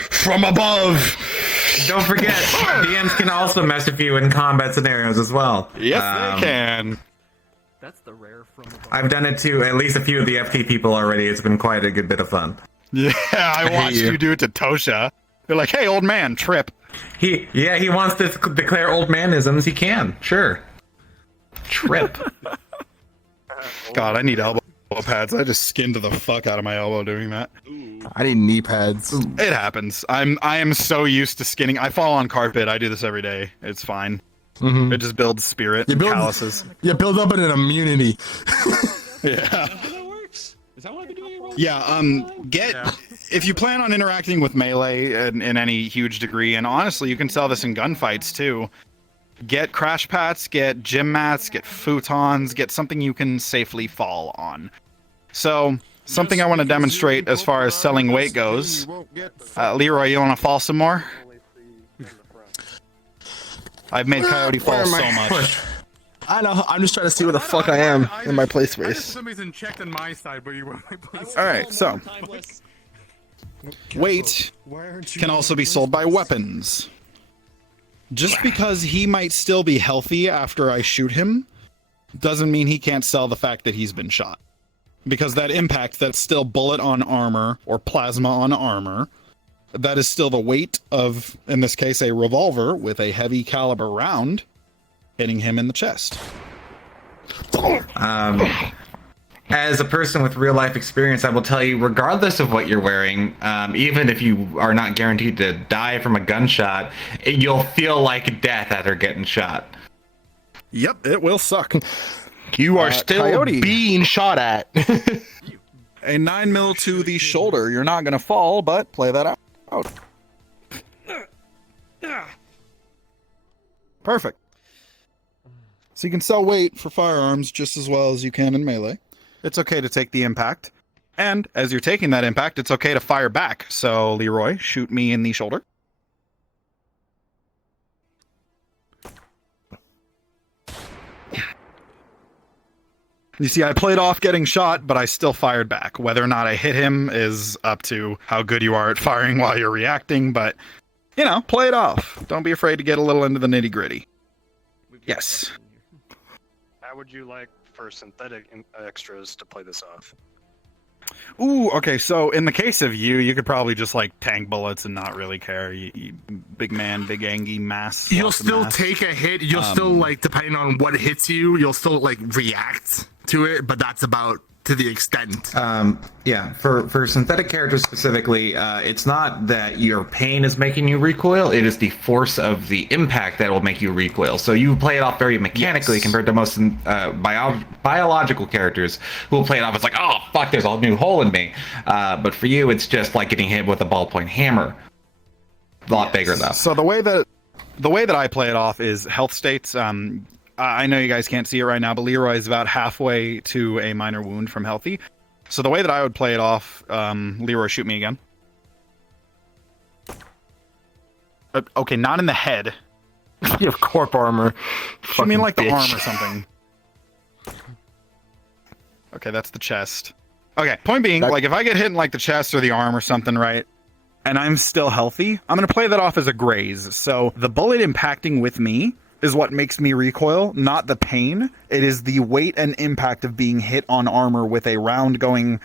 From above. Don't forget, DMs can also mess with you in combat scenarios as well. Yes, they can. That's the rare from I've done it to at least a few of the FT people already. It's been quite a good bit of fun. Yeah, I watched you do it to Tosha. They're like, "Hey, old man, trip." He wants to declare old manisms. He can, sure. Trip. God, I need elbow pads. I just skinned the fuck out of my elbow doing that. I need knee pads. It happens. I am so used to skinning. I fall on carpet. I do this every day. It's fine. It just builds spirit and calluses. You build up an immunity. Yeah. Is that what I've been doing? Yeah, if you plan on interacting with melee in any huge degree, and honestly, you can sell this in gunfights too. Get crash pads, get gym mats, get futons, get something you can safely fall on. So, something I want to demonstrate as far as selling weight goes. Leroy, you want to fall some more? I've made Coyote fall so much. I know. I'm just trying to see where the fuck I am in my play I just for space. some reason checked on my side, but you were my place. All right, so weight can also be sold by weapons. Just because he might still be healthy after I shoot him doesn't mean he can't sell the fact that he's been shot. Because that impact, that's still bullet on armor or plasma on armor. That is still the weight of, in this case, a revolver with a heavy caliber round hitting him in the chest. As a person with real life experience, I will tell you, regardless of what you're wearing, even if you are not guaranteed to die from a gunshot, you'll feel like death after getting shot. Yep, it will suck. You are still Coyote. being shot at. A 9mm to the shoulder. You're not going to fall, but play that out. Perfect. So you can sell weight for firearms just as well as you can in melee. It's okay to take the impact. And as you're taking that impact, it's okay to fire back. So, Leroy, shoot me in the shoulder. You see, I played off getting shot, but I still fired back. Whether or not I hit him is up to how good you are at firing while you're reacting, but, you know, play it off. Don't be afraid to get a little into the nitty-gritty. Yes. How would you like for synthetic extras to play this off? Ooh, okay, so in the case of you could probably just, like, tank bullets and not really care. You big man, big angy mass. You'll lots of still mass. take a hit. You'll still, like, depending on what hits you, you'll still, like, react to it, but that's about to the extent. Yeah, for synthetic characters specifically, it's not that your pain is making you recoil, it is the force of the impact that will make you recoil. So you play it off very mechanically compared to most biological characters who will play it off as like, oh, fuck, there's a new hole in me. But for you, it's just like getting hit with a ballpoint hammer. A lot bigger, though. So the way that I play it off is health states. I know you guys can't see it right now, but Leroy is about halfway to a minor wound from healthy. So the way that I would play it off, Leroy, shoot me again. Okay, not in the head. You have corp armor. Shoot me in like the arm or something. Okay, that's the chest. Okay, point being, like if I get hit in like the chest or the arm or something, right, and I'm still healthy, I'm going to play that off as a graze. So the bullet impacting with me is what makes me recoil, not the pain. It is the weight and impact of being hit on armor with a round going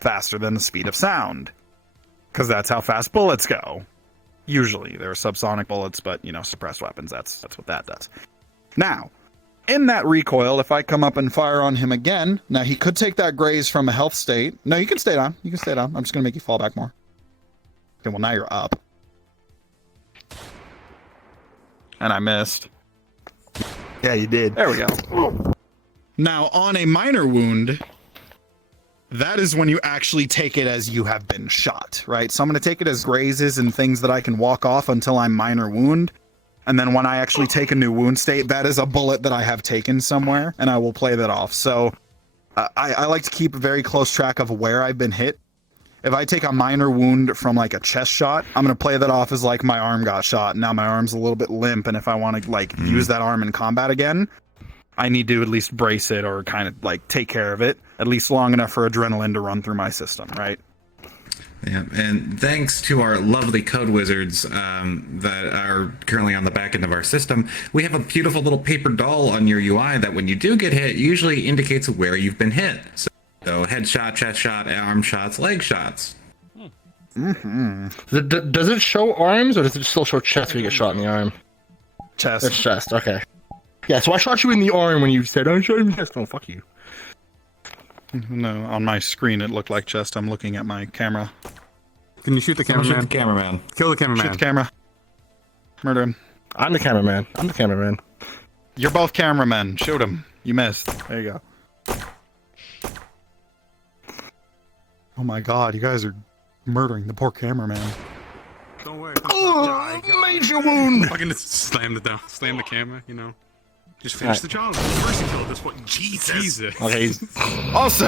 faster than the speed of sound. Because that's how fast bullets go. Usually. There are subsonic bullets, but, you know, suppressed weapons, that's what that does. Now, in that recoil, if I come up and fire on him again, now he could take that graze from a health state. No, you can stay down. You can stay down. I'm just going to make you fall back more. Okay, well, now you're up. And I missed. Yeah, you did. There we go. Now, on a minor wound, that is when you actually take it as you have been shot, right? So I'm going to take it as grazes and things that I can walk off until I'm minor wound. And then when I actually take a new wound state, that is a bullet that I have taken somewhere, and I will play that off. So I like to keep a very close track of where I've been hit. If I take a minor wound from like a chest shot, I'm gonna play that off as like my arm got shot. Now my arm's a little bit limp, and if I want to like use that arm in combat again, I need to at least brace it or kind of like take care of it, at least long enough for adrenaline to run through my system, right? Yeah, and thanks to our lovely code wizards that are currently on the back end of our system, we have a beautiful little paper doll on your UI that when you do get hit, usually indicates where you've been hit. So headshot, chest shot, arm shots, leg shots. Does it show arms, or does it still show chest when you get shot in the arm? Chest. It's chest, okay. Yeah, so I shot you in the arm when you said, I shot you in the chest. Oh, fuck you. No, on my screen it looked like chest. I'm looking at my camera. Can you shoot the cameraman? Shoot the cameraman. Kill the cameraman. Shoot the camera. Murder him. I'm the cameraman. I'm the cameraman. You're both cameramen. Shoot him. You missed. There you go. Oh my god, you guys are murdering the poor cameraman. Don't worry. Oh, major wound! Fucking just slam the camera, you know. Just finish the job. Mercy kill at this point. Jesus. Okay. Also,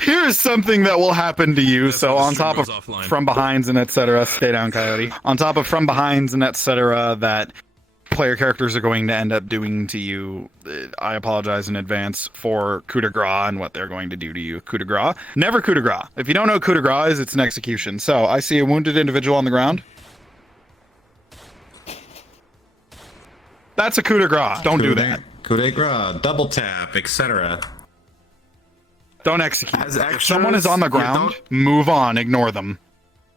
here's something that will happen to you. So on top of from behinds and etc. Stay down, Coyote. On top of from behinds and etc. that player characters are going to end up doing to you, I apologize in advance for coup de grace and what they're going to do to you. Coup de grace. Never coup de grace. If you don't know what coup de grace is, it's an execution. So I see a wounded individual on the ground. That's a coup de grace. Don't do that. Coup de grace, double tap, etc. Don't execute. If someone is on the ground, move on. Ignore them.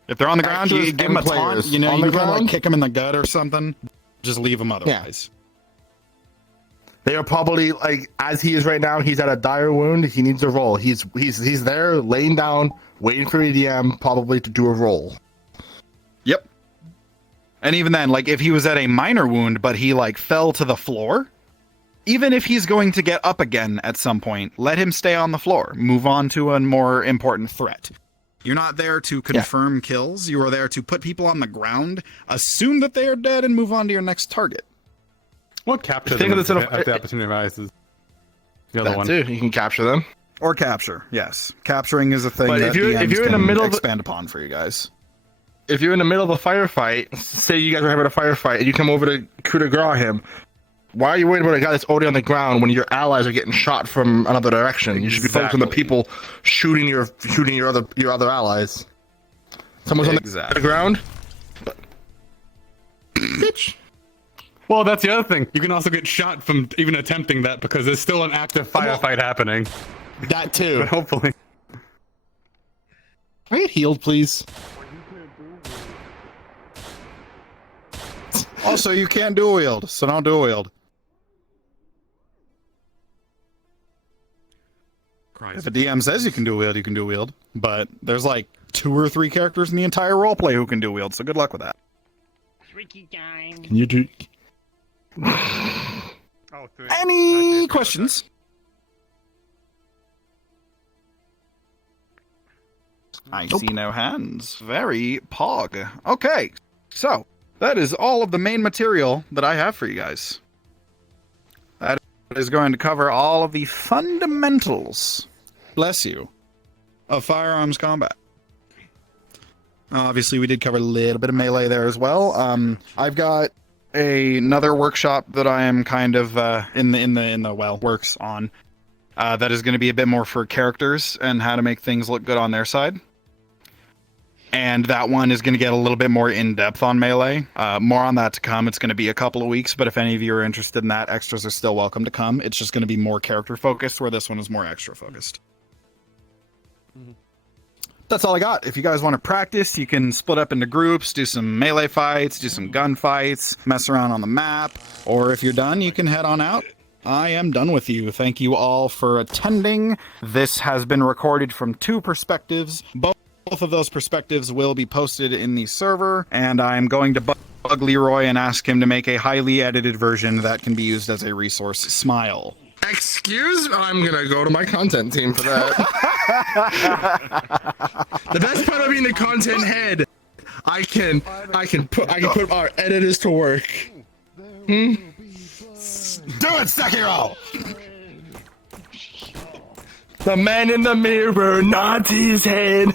If they're on the ground, you give them a taunt. You know, you can like kick them in the gut or something. Just leave them otherwise. They are probably like, as he is right now, he's at a dire wound. He needs a roll. He's there, laying down, waiting for EDM, probably to do a roll. Yep. And even then, like if he was at a minor wound, but he like fell to the floor, even if he's going to get up again at some point, let him stay on the floor. Move on to a more important threat. You're not there to confirm kills. You are there to put people on the ground, assume that they are dead, and move on to your next target. What capture them if the opportunity arises? The other one. Too. You can capture them. Or capture, yes. Capturing is a thing But that if you're in the middle of expand upon for you guys. If you're in the middle of a firefight, say you guys are having a firefight, and you come over to coup de grace him, why are you worried about a guy that's already on the ground when your allies are getting shot from another direction? You should be focused on the people shooting your other allies. Someone's on the ground. Bitch. Well, that's the other thing. You can also get shot from even attempting that because there's still an active firefight happening. That too. But hopefully. Can I get healed, please? Also, you can't dual wield, so don't dual wield. If a DM says you can dual wield, you can dual wield. But there's like 2 or 3 characters in the entire roleplay who can dual wield, so good luck with that. Tricky time. Can you do? Any questions? I see no hands. Very pog. Okay, so that is all of the main material that I have for you guys. That is going to cover all of the fundamentals, bless you, of Firearms Combat. Obviously, we did cover a little bit of melee there as well. I've got another workshop that I am kind of in the works on. That is going to be a bit more for characters and how to make things look good on their side. And that one is going to get a little bit more in-depth on melee. More on that to come. It's going to be a couple of weeks, but if any of you are interested in that, extras are still welcome to come. It's just going to be more character-focused, where this one is more extra-focused. That's all I got. If you guys want to practice, you can split up into groups, do some melee fights, do some gun fights, mess around on the map, or if you're done, you can head on out. I am done with you. Thank you all for attending. This has been recorded from 2 perspectives. Both of those perspectives will be posted in the server, and I'm going to bug Leroy and ask him to make a highly edited version that can be used as a resource. Smile. Excuse me, I'm gonna go to my content team for that. The best part of being the content head, I can put our editors to work. Do it, Sekiro! The man in the mirror nods his head.